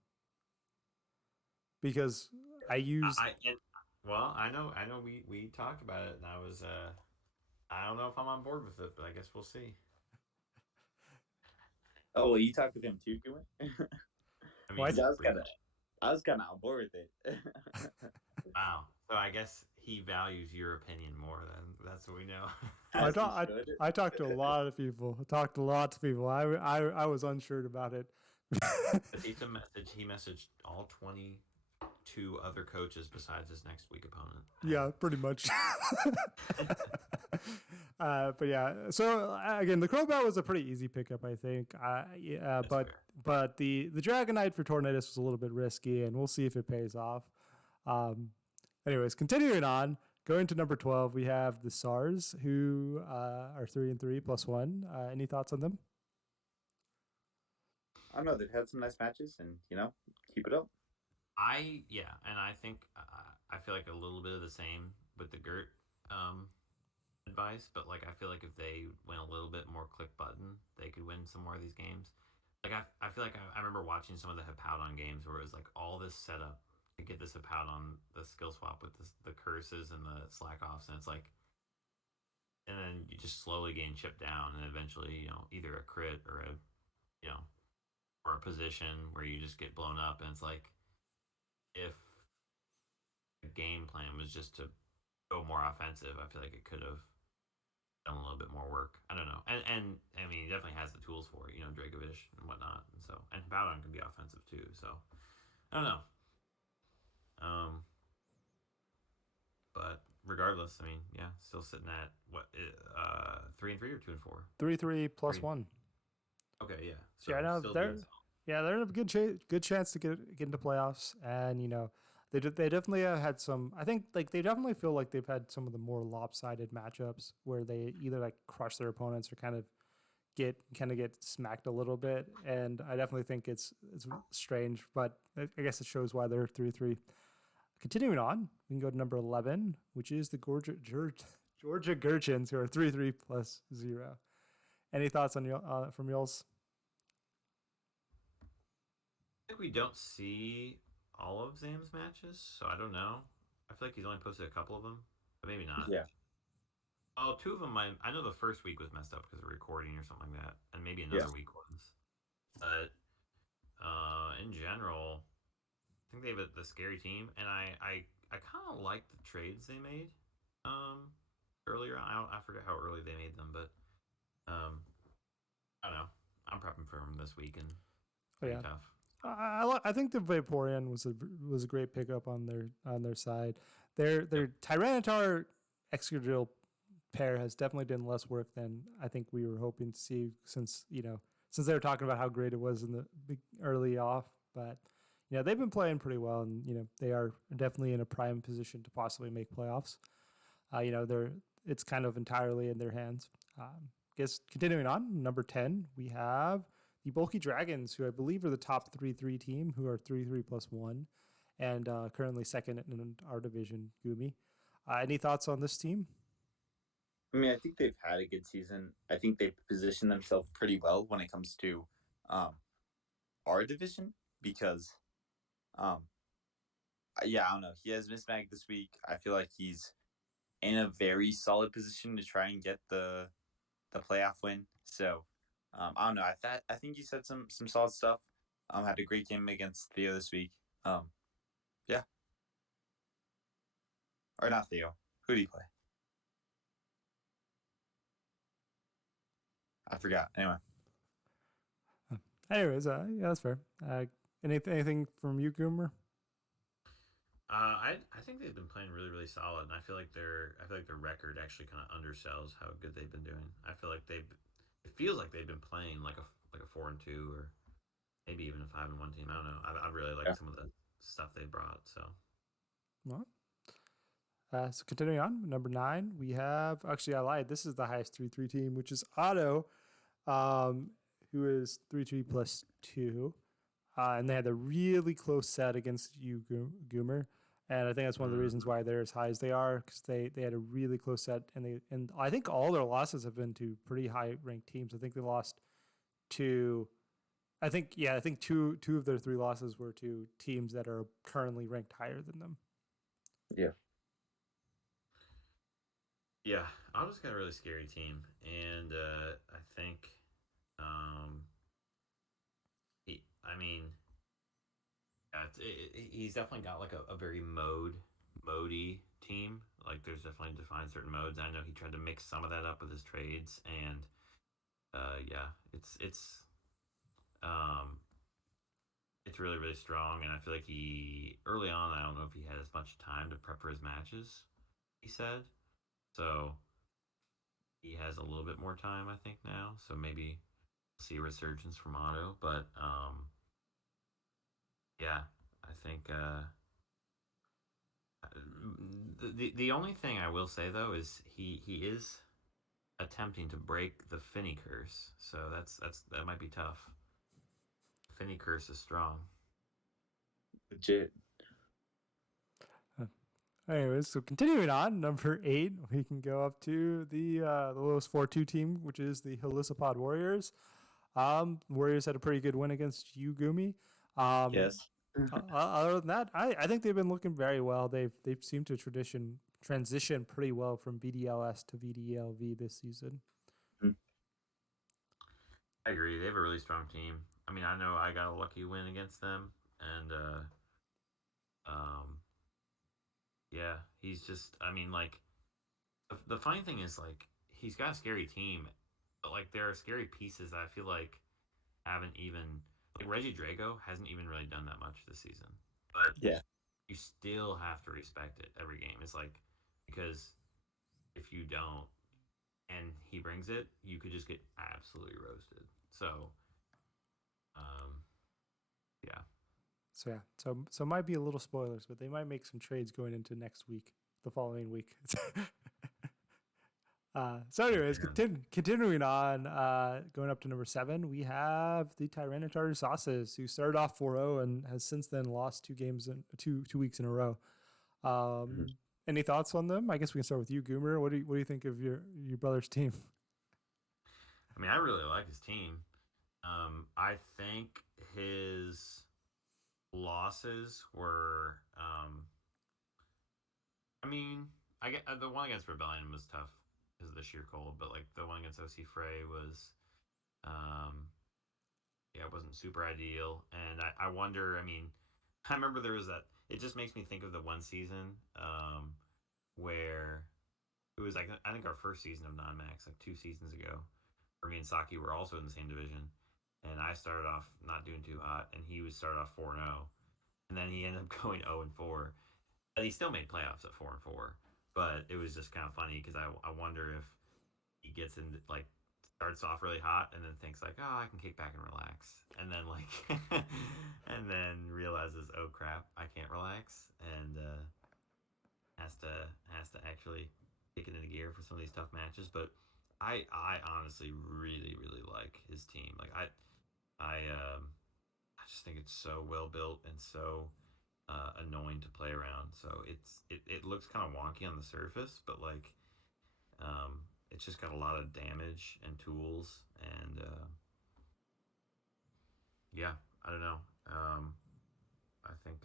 because I used. Well, I know we talked about it, and I was I don't know if I'm on board with it, but I guess we'll see. Oh, well, you talked with him too, Kumar? I Well, mean, I was kind of on board with it. wow. So I guess he values your opinion more than that's what we know. As he should. I talked to a lot of people. I was unsure about it. Batista he messaged all 22 other coaches besides his next week opponent. Yeah, pretty much. But yeah, so again, the Crobat was a pretty easy pickup, I think. That's fair. But the Dragonite for Tornadus was a little bit risky, and we'll see if it pays off. Anyways, continuing on, going to number 12, we have the SARS, who are 3-3 +1. Any thoughts on them? I don't know. They've had some nice matches, and keep it up. And I think I feel like a little bit of the same with the Gert advice, but like I feel like if they went a little bit more click button, they could win some more of these games. Like I feel like I remember watching some of the Hippowdon games where it was like all this setup to get this Hippowdon, the skill swap with the curses and the slack offs, and it's like, and then you just slowly gain chipped down, and eventually either a crit or or a position where you just get blown up, and it's like if the game plan was just to go more offensive, I feel like it could have done a little bit more work. I don't know, and I mean, he definitely has the tools for it, Dragovich and whatnot, and so and Hippowdon can be offensive too. So I don't know, but regardless, I mean, yeah, still sitting at what 3-3 or 2-4. 3-3 +1. Okay, yeah. So I know they're in a good chance to get into playoffs, and they definitely had some. I think like they definitely feel like they've had some of the more lopsided matchups where they either like crush their opponents or kind of get smacked a little bit, and I definitely think it's strange, but I guess it shows why they're 3-3. Continuing on, we can go to number 11, which is the Georgia Gurchins, who are 3-3 +0. Any thoughts on from y'all's? I think we don't see all of Zam's matches, so I don't know. I feel like he's only posted a couple of them, but maybe not. Yeah. Oh, 2 of them. I know the first week was messed up because of recording or something like that, and maybe another week was. But in general, I think they have the scary team, and I kind of like the trades they made earlier. I forget how early they made them, but I don't know. I'm prepping for them this week, and tough. I think the Vaporeon was a great pickup on their side. Their Tyranitar Excadrill pair has definitely done less work than I think we were hoping to see since they were talking about how great it was in the early off, but they've been playing pretty well, and they are definitely in a prime position to possibly make playoffs. It's kind of entirely in their hands. Guess continuing on, number 10, we have the Bulky Dragons, who I believe are the top 3-3 team, who are 3-3 +1, and currently second in our division, Gumi. Any thoughts on this team? I mean, I think they've had a good season. I think they've positioned themselves pretty well when it comes to our division because, I don't know. He has Miss Mag this week. I feel like he's in a very solid position to try and get the playoff win. So, I don't know. I think he said some solid stuff. Had a great game against Theo this week. Yeah. Or not Theo. Who did he play? I forgot. Anyway. Anyways, yeah, that's fair. Anything from you, Goomer? I think they've been playing really really solid, and I feel like their record actually kind of undersells how good they've been doing. I feel like it feels like they've been playing like a 4-2 or maybe even a 5-1 team. I don't know. I really like Yeah. some of the stuff they brought. So Well, so continuing on, number 9, we have actually I lied. This is the highest 3-3 team, which is Otto, who is 3-3 plus 2. And they had a really close set against you, Goomer. And I think that's one of the reasons why they're as high as they are, because they had a really close set, and I think all their losses have been to pretty high ranked teams. I think they lost to, I think two of their 3 losses were to teams that are currently ranked higher than them. yeah, Otto's got a really scary team, and I think I mean, yeah, he's definitely got like a very mody team. Like there's definitely defined certain modes. I know he tried to mix some of that up with his trades, and yeah, um it's really really strong. And I feel like he early on, I don't know if he had as much time to prep for his matches. He said so. He has a little bit more time, I think now. So maybe see a resurgence from Otto, but yeah, I think the only thing I will say though is he is attempting to break the Finny curse, so that might be tough. Finny curse is strong. Legit. Anyways, so continuing on, number 8, we can go up to the lowest 4-2 team, which is the Helisopod Warriors. Warriors had a pretty good win against you, Gumi. Yes. Other than that, I think they've been looking very well. They've seemed to transition pretty well from VDLS to VDL-V this season. I agree. They have a really strong team. I mean, I know I got a lucky win against them, and yeah, he's just. I mean, like the funny thing is, like he's got a scary team, but like there are scary pieces that I feel like haven't even like Reggie Drago hasn't even really done that much this season. But Yeah. you still have to respect it every game. It's like because if you don't and he brings it, you could just get absolutely roasted. So yeah. So might be a little spoilers, but they might make some trades going into next week, the following week. So anyways, continuing on, going up to number 7, we have the Tyranitar Sauces, who started off 4-0 and has since then lost 2 games in 2 weeks in a row. Any thoughts on them? I guess we can start with you, Goomer. What do you think of your brother's team? I mean, I really like his team. I think his losses were. I mean, I get the one against Rebellion was tough because of the sheer cold, but like the one against OC Frey was, yeah, it wasn't super ideal. And I wonder. I mean, I remember there was that. It just makes me think of the one season, where it was like I think our first season of Non-Max, like 2 seasons ago, where me and Saki were also in the same division, and I started off not doing too hot, and he was started off 4-0, and then he ended up going 0-4, but he still made playoffs at 4-4. But it was just kind of funny because I wonder if he gets into like starts off really hot and then thinks like, oh, I can kick back and relax, and then like and then realizes, oh crap, I can't relax, and has to actually kick it into gear for some of these tough matches. But I honestly really really like his team. Like I just think it's so well built and so annoying to play around. So it looks kind of wonky on the surface, but like it's just got a lot of damage and tools, and yeah, I don't know. I think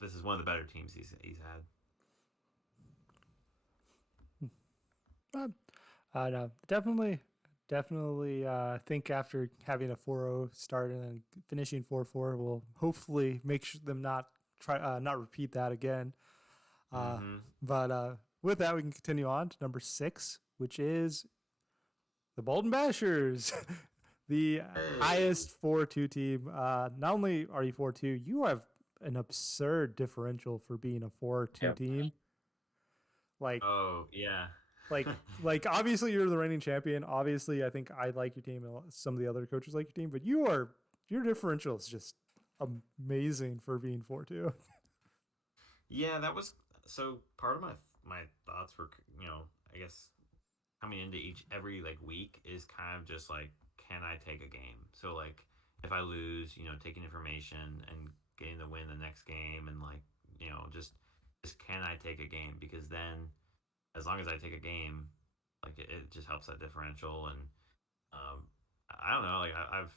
this is one of the better teams he's had. No, definitely. I think after having a 4-0 start and then finishing 4-4, we'll hopefully make sure them not repeat that again. But with that, we can continue on to number 6, which is the Bolton Bashers. the Hey. highest 4-2 team. Not only are you 4-2, you have an absurd differential for being a 4-2 Yep. team. Like, Oh yeah. like, like. Obviously, you're the reigning champion. Obviously, I think I like your team, and some of the other coaches like your team. But your differential is just amazing for being 4-2. Yeah, that was so part of my thoughts were, I guess coming into every like week is kind of just like, can I take a game? So like if I lose, taking information and getting the win the next game, and like, just can I take a game? Because then as long as I take a game, like it just helps that differential. And I don't know, like I've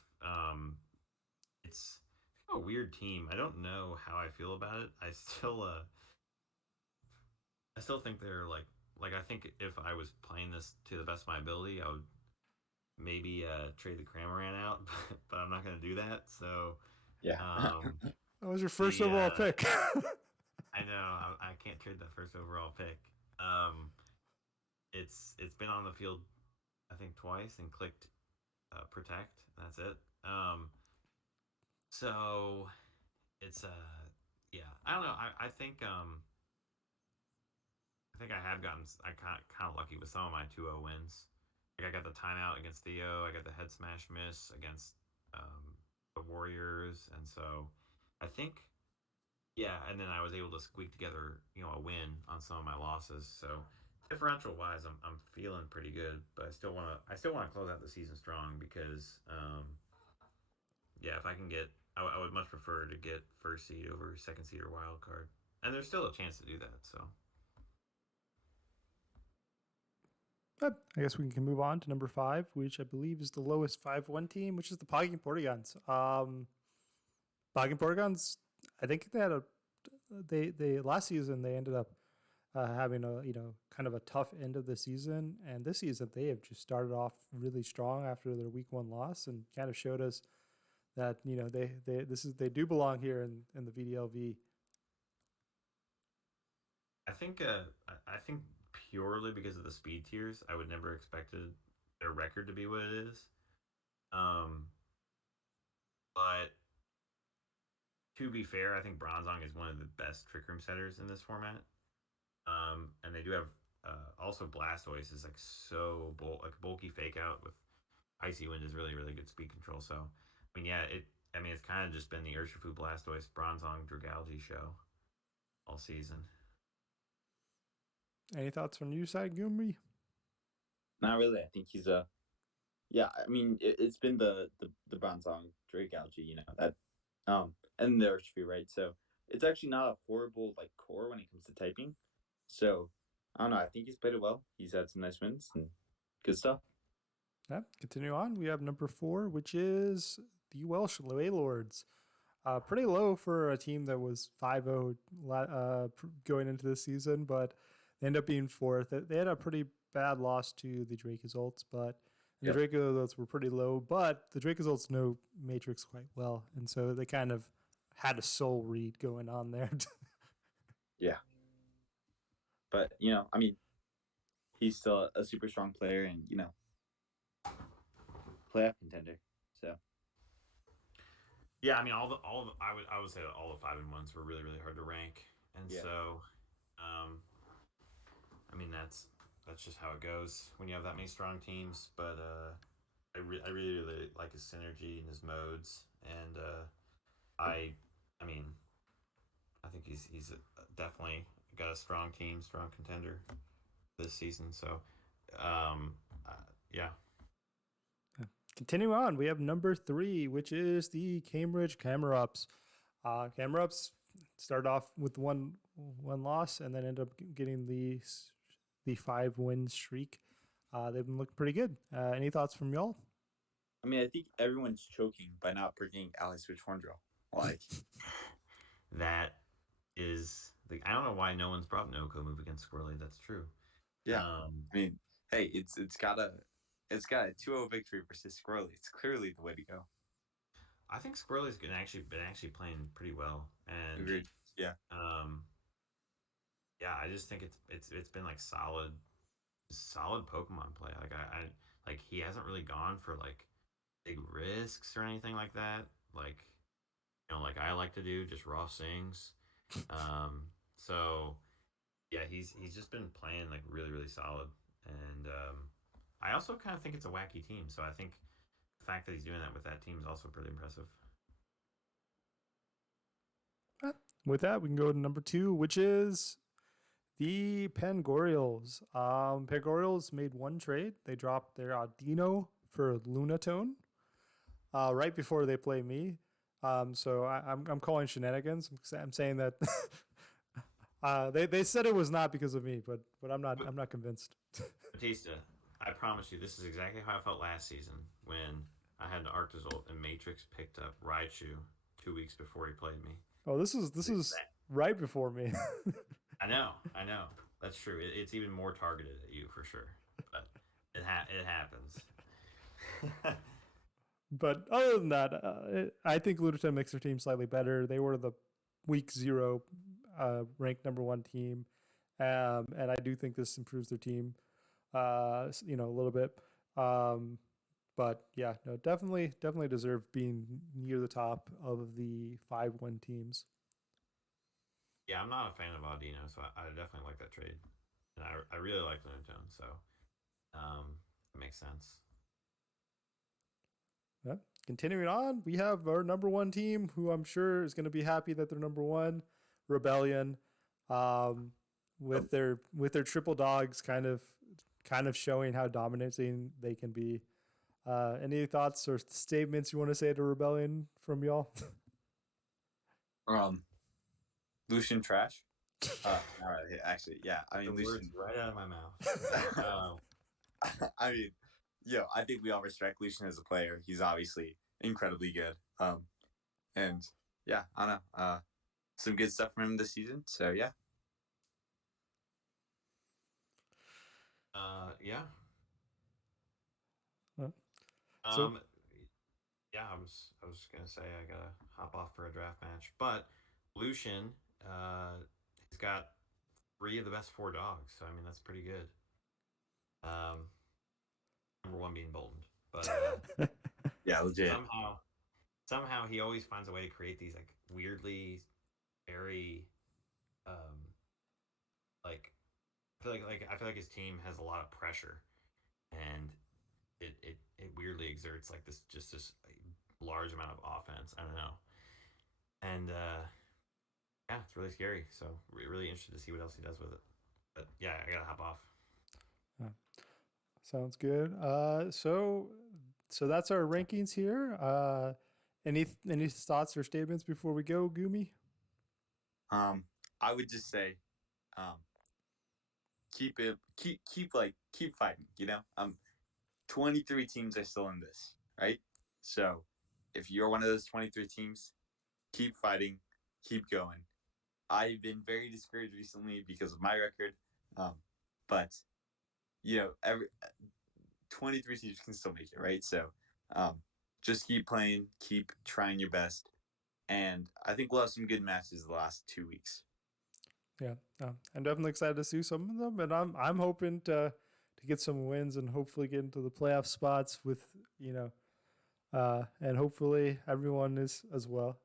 it's a weird team. I don't know how I feel about it. I still think they're like I think if I was playing this to the best of my ability, I would maybe trade the Cramoran out, but I'm not going to do that. So Yeah. That was your first overall pick. I know I can't trade that first overall pick. It's been on the field, I think twice, and clicked protect. That's it. So it's yeah. I don't know. I think I have gotten kind of lucky with some of my 2-0 wins. Like I got the timeout against Theo. I got the head smash miss against the Warriors, and so I think yeah. And then I was able to squeak together a win on some of my losses. So differential wise, I'm feeling pretty good. But I still want to close out the season strong because yeah, if I can get I would much prefer to get first seed over second seed or wild card, and there's still a chance to do that. So. But I guess we can move on to number 5, which I believe is the lowest 5-1 team, which is the Pogging Portagons. Pogging Portagons, I think they had they last season they ended up having a kind of a tough end of the season, and this season they have just started off really strong after their week 1 loss, and kind of showed us that they do belong here in the VDL-V. I think purely because of the speed tiers, I would never expected their record to be what it is. But to be fair, I think Bronzong is one of the best trick room setters in this format. And they do have also Blastoise is like so bulky fake out with Icy Wind is really really good speed control. So I mean yeah, it's kind of just been the Urshifu Blastoise Bronzong Dragalge show all season. Any thoughts from your side, Gumby? Not really. I think he's yeah. I mean, it's been the Bronzong Dragalge, that and the Urshifu, right? So it's actually not a horrible like core when it comes to typing. So I don't know. I think he's played it well. He's had some nice wins and good stuff. Yeah, continue on. We have number 4, which is the Welsh Wailords. Pretty low for a team that was 5-0 going into this season, but they end up being 4th. They had a pretty bad loss to the Dracozolt, but the Dracozolts were pretty low, but the Dracozolts know Matrix quite well, and so they kind of had a soul read going on there. Yeah. But, I mean, he's still a super strong player and, playoff contender. So yeah, I mean I would say that all the 5-1s were really really hard to rank, and so I mean that's just how it goes when you have that many strong teams. But I really really like his synergy and his modes, and I mean I think he's definitely got a strong team, strong contender this season. So yeah. Continue on. We have number 3, which is the Cambridge Camerups. Camerups started off with one loss and then ended up getting the 5-win streak. They've been looking pretty good. Any thoughts from y'all? I mean, I think everyone's choking by not bringing Ally Switch Horndrill. Like that is I don't know why no one's brought Noko move against Squirrely. That's true. Yeah. I mean, hey, it's got a 2-0 victory versus Squirrely. It's clearly the way to go. I think Squirrely's been actually playing pretty well, and agreed. Yeah. Yeah, I just think it's been like solid Pokemon play. Like I like he hasn't really gone for like big risks or anything like that. Like, like I like to do, just raw sings. So yeah, he's just been playing like really really solid, and I also kind of think it's a wacky team. So I think the fact that he's doing that with that team is also pretty impressive. With that, we can go to number 2, which is the Pangorials. Pangorials made one trade. They dropped their Audino for Lunatone right before they play me. So I'm calling shenanigans. I'm saying that they said it was not because of me, but I'm not convinced. Batista, I promise you, this is exactly how I felt last season when I had an Arctazult and Matrix picked up Raichu 2 weeks before he played me. Oh, this is right before me. I know. That's true. It's even more targeted at you for sure, but it happens. But other than that, I think Lunatone makes their team slightly better. They were the week 0 ranked number 1 team, and I do think this improves their team, a little bit. But yeah, no, definitely deserve being near the top of the 5-win teams. Yeah, I'm not a fan of Audino, so I definitely like that trade, and I really like Lunatone, so it makes sense. Yeah. Continuing on, we have our number 1 team, who I'm sure is going to be happy that they're number 1, Rebellion, with their triple dogs, kind of showing how dominating they can be. Any thoughts or statements you want to say to Rebellion from y'all? Lucian trash. Actually, yeah. I mean, The Lucian. words right out of my mouth. I mean, I think we all respect Lucian as a player. He's obviously incredibly good. And yeah, I don't know. Some good stuff from him this season. So yeah. Yeah. So- Yeah, I was gonna say I gotta hop off for a draft match, but Lucian, he's got 3 of the best 4 dogs, so I mean that's pretty good. Number 1 being Bolton, but Yeah, legit. somehow he always finds a way to create these like weirdly very like I feel like his team has a lot of pressure, and it weirdly exerts like this large amount of offense. I don't know, and yeah, it's really scary. So really interested to see what else he does with it. But yeah, I gotta hop off. Sounds good. So that's our rankings here. Any thoughts or statements before we go, Gumi? I would just say, keep fighting. 23 teams are still in this, right? So if you're one of those 23 teams, keep fighting, keep going. I've been very discouraged recently because of my record, but every 23 teams can still make it, right? So just keep playing, keep trying your best, and I think we'll have some good matches the last 2 weeks. Yeah, I'm definitely excited to see some of them, and I'm hoping to get some wins and hopefully get into the playoff spots with and hopefully everyone is as well.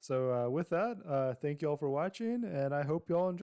So with that, thank you all for watching, and I hope you all enjoy.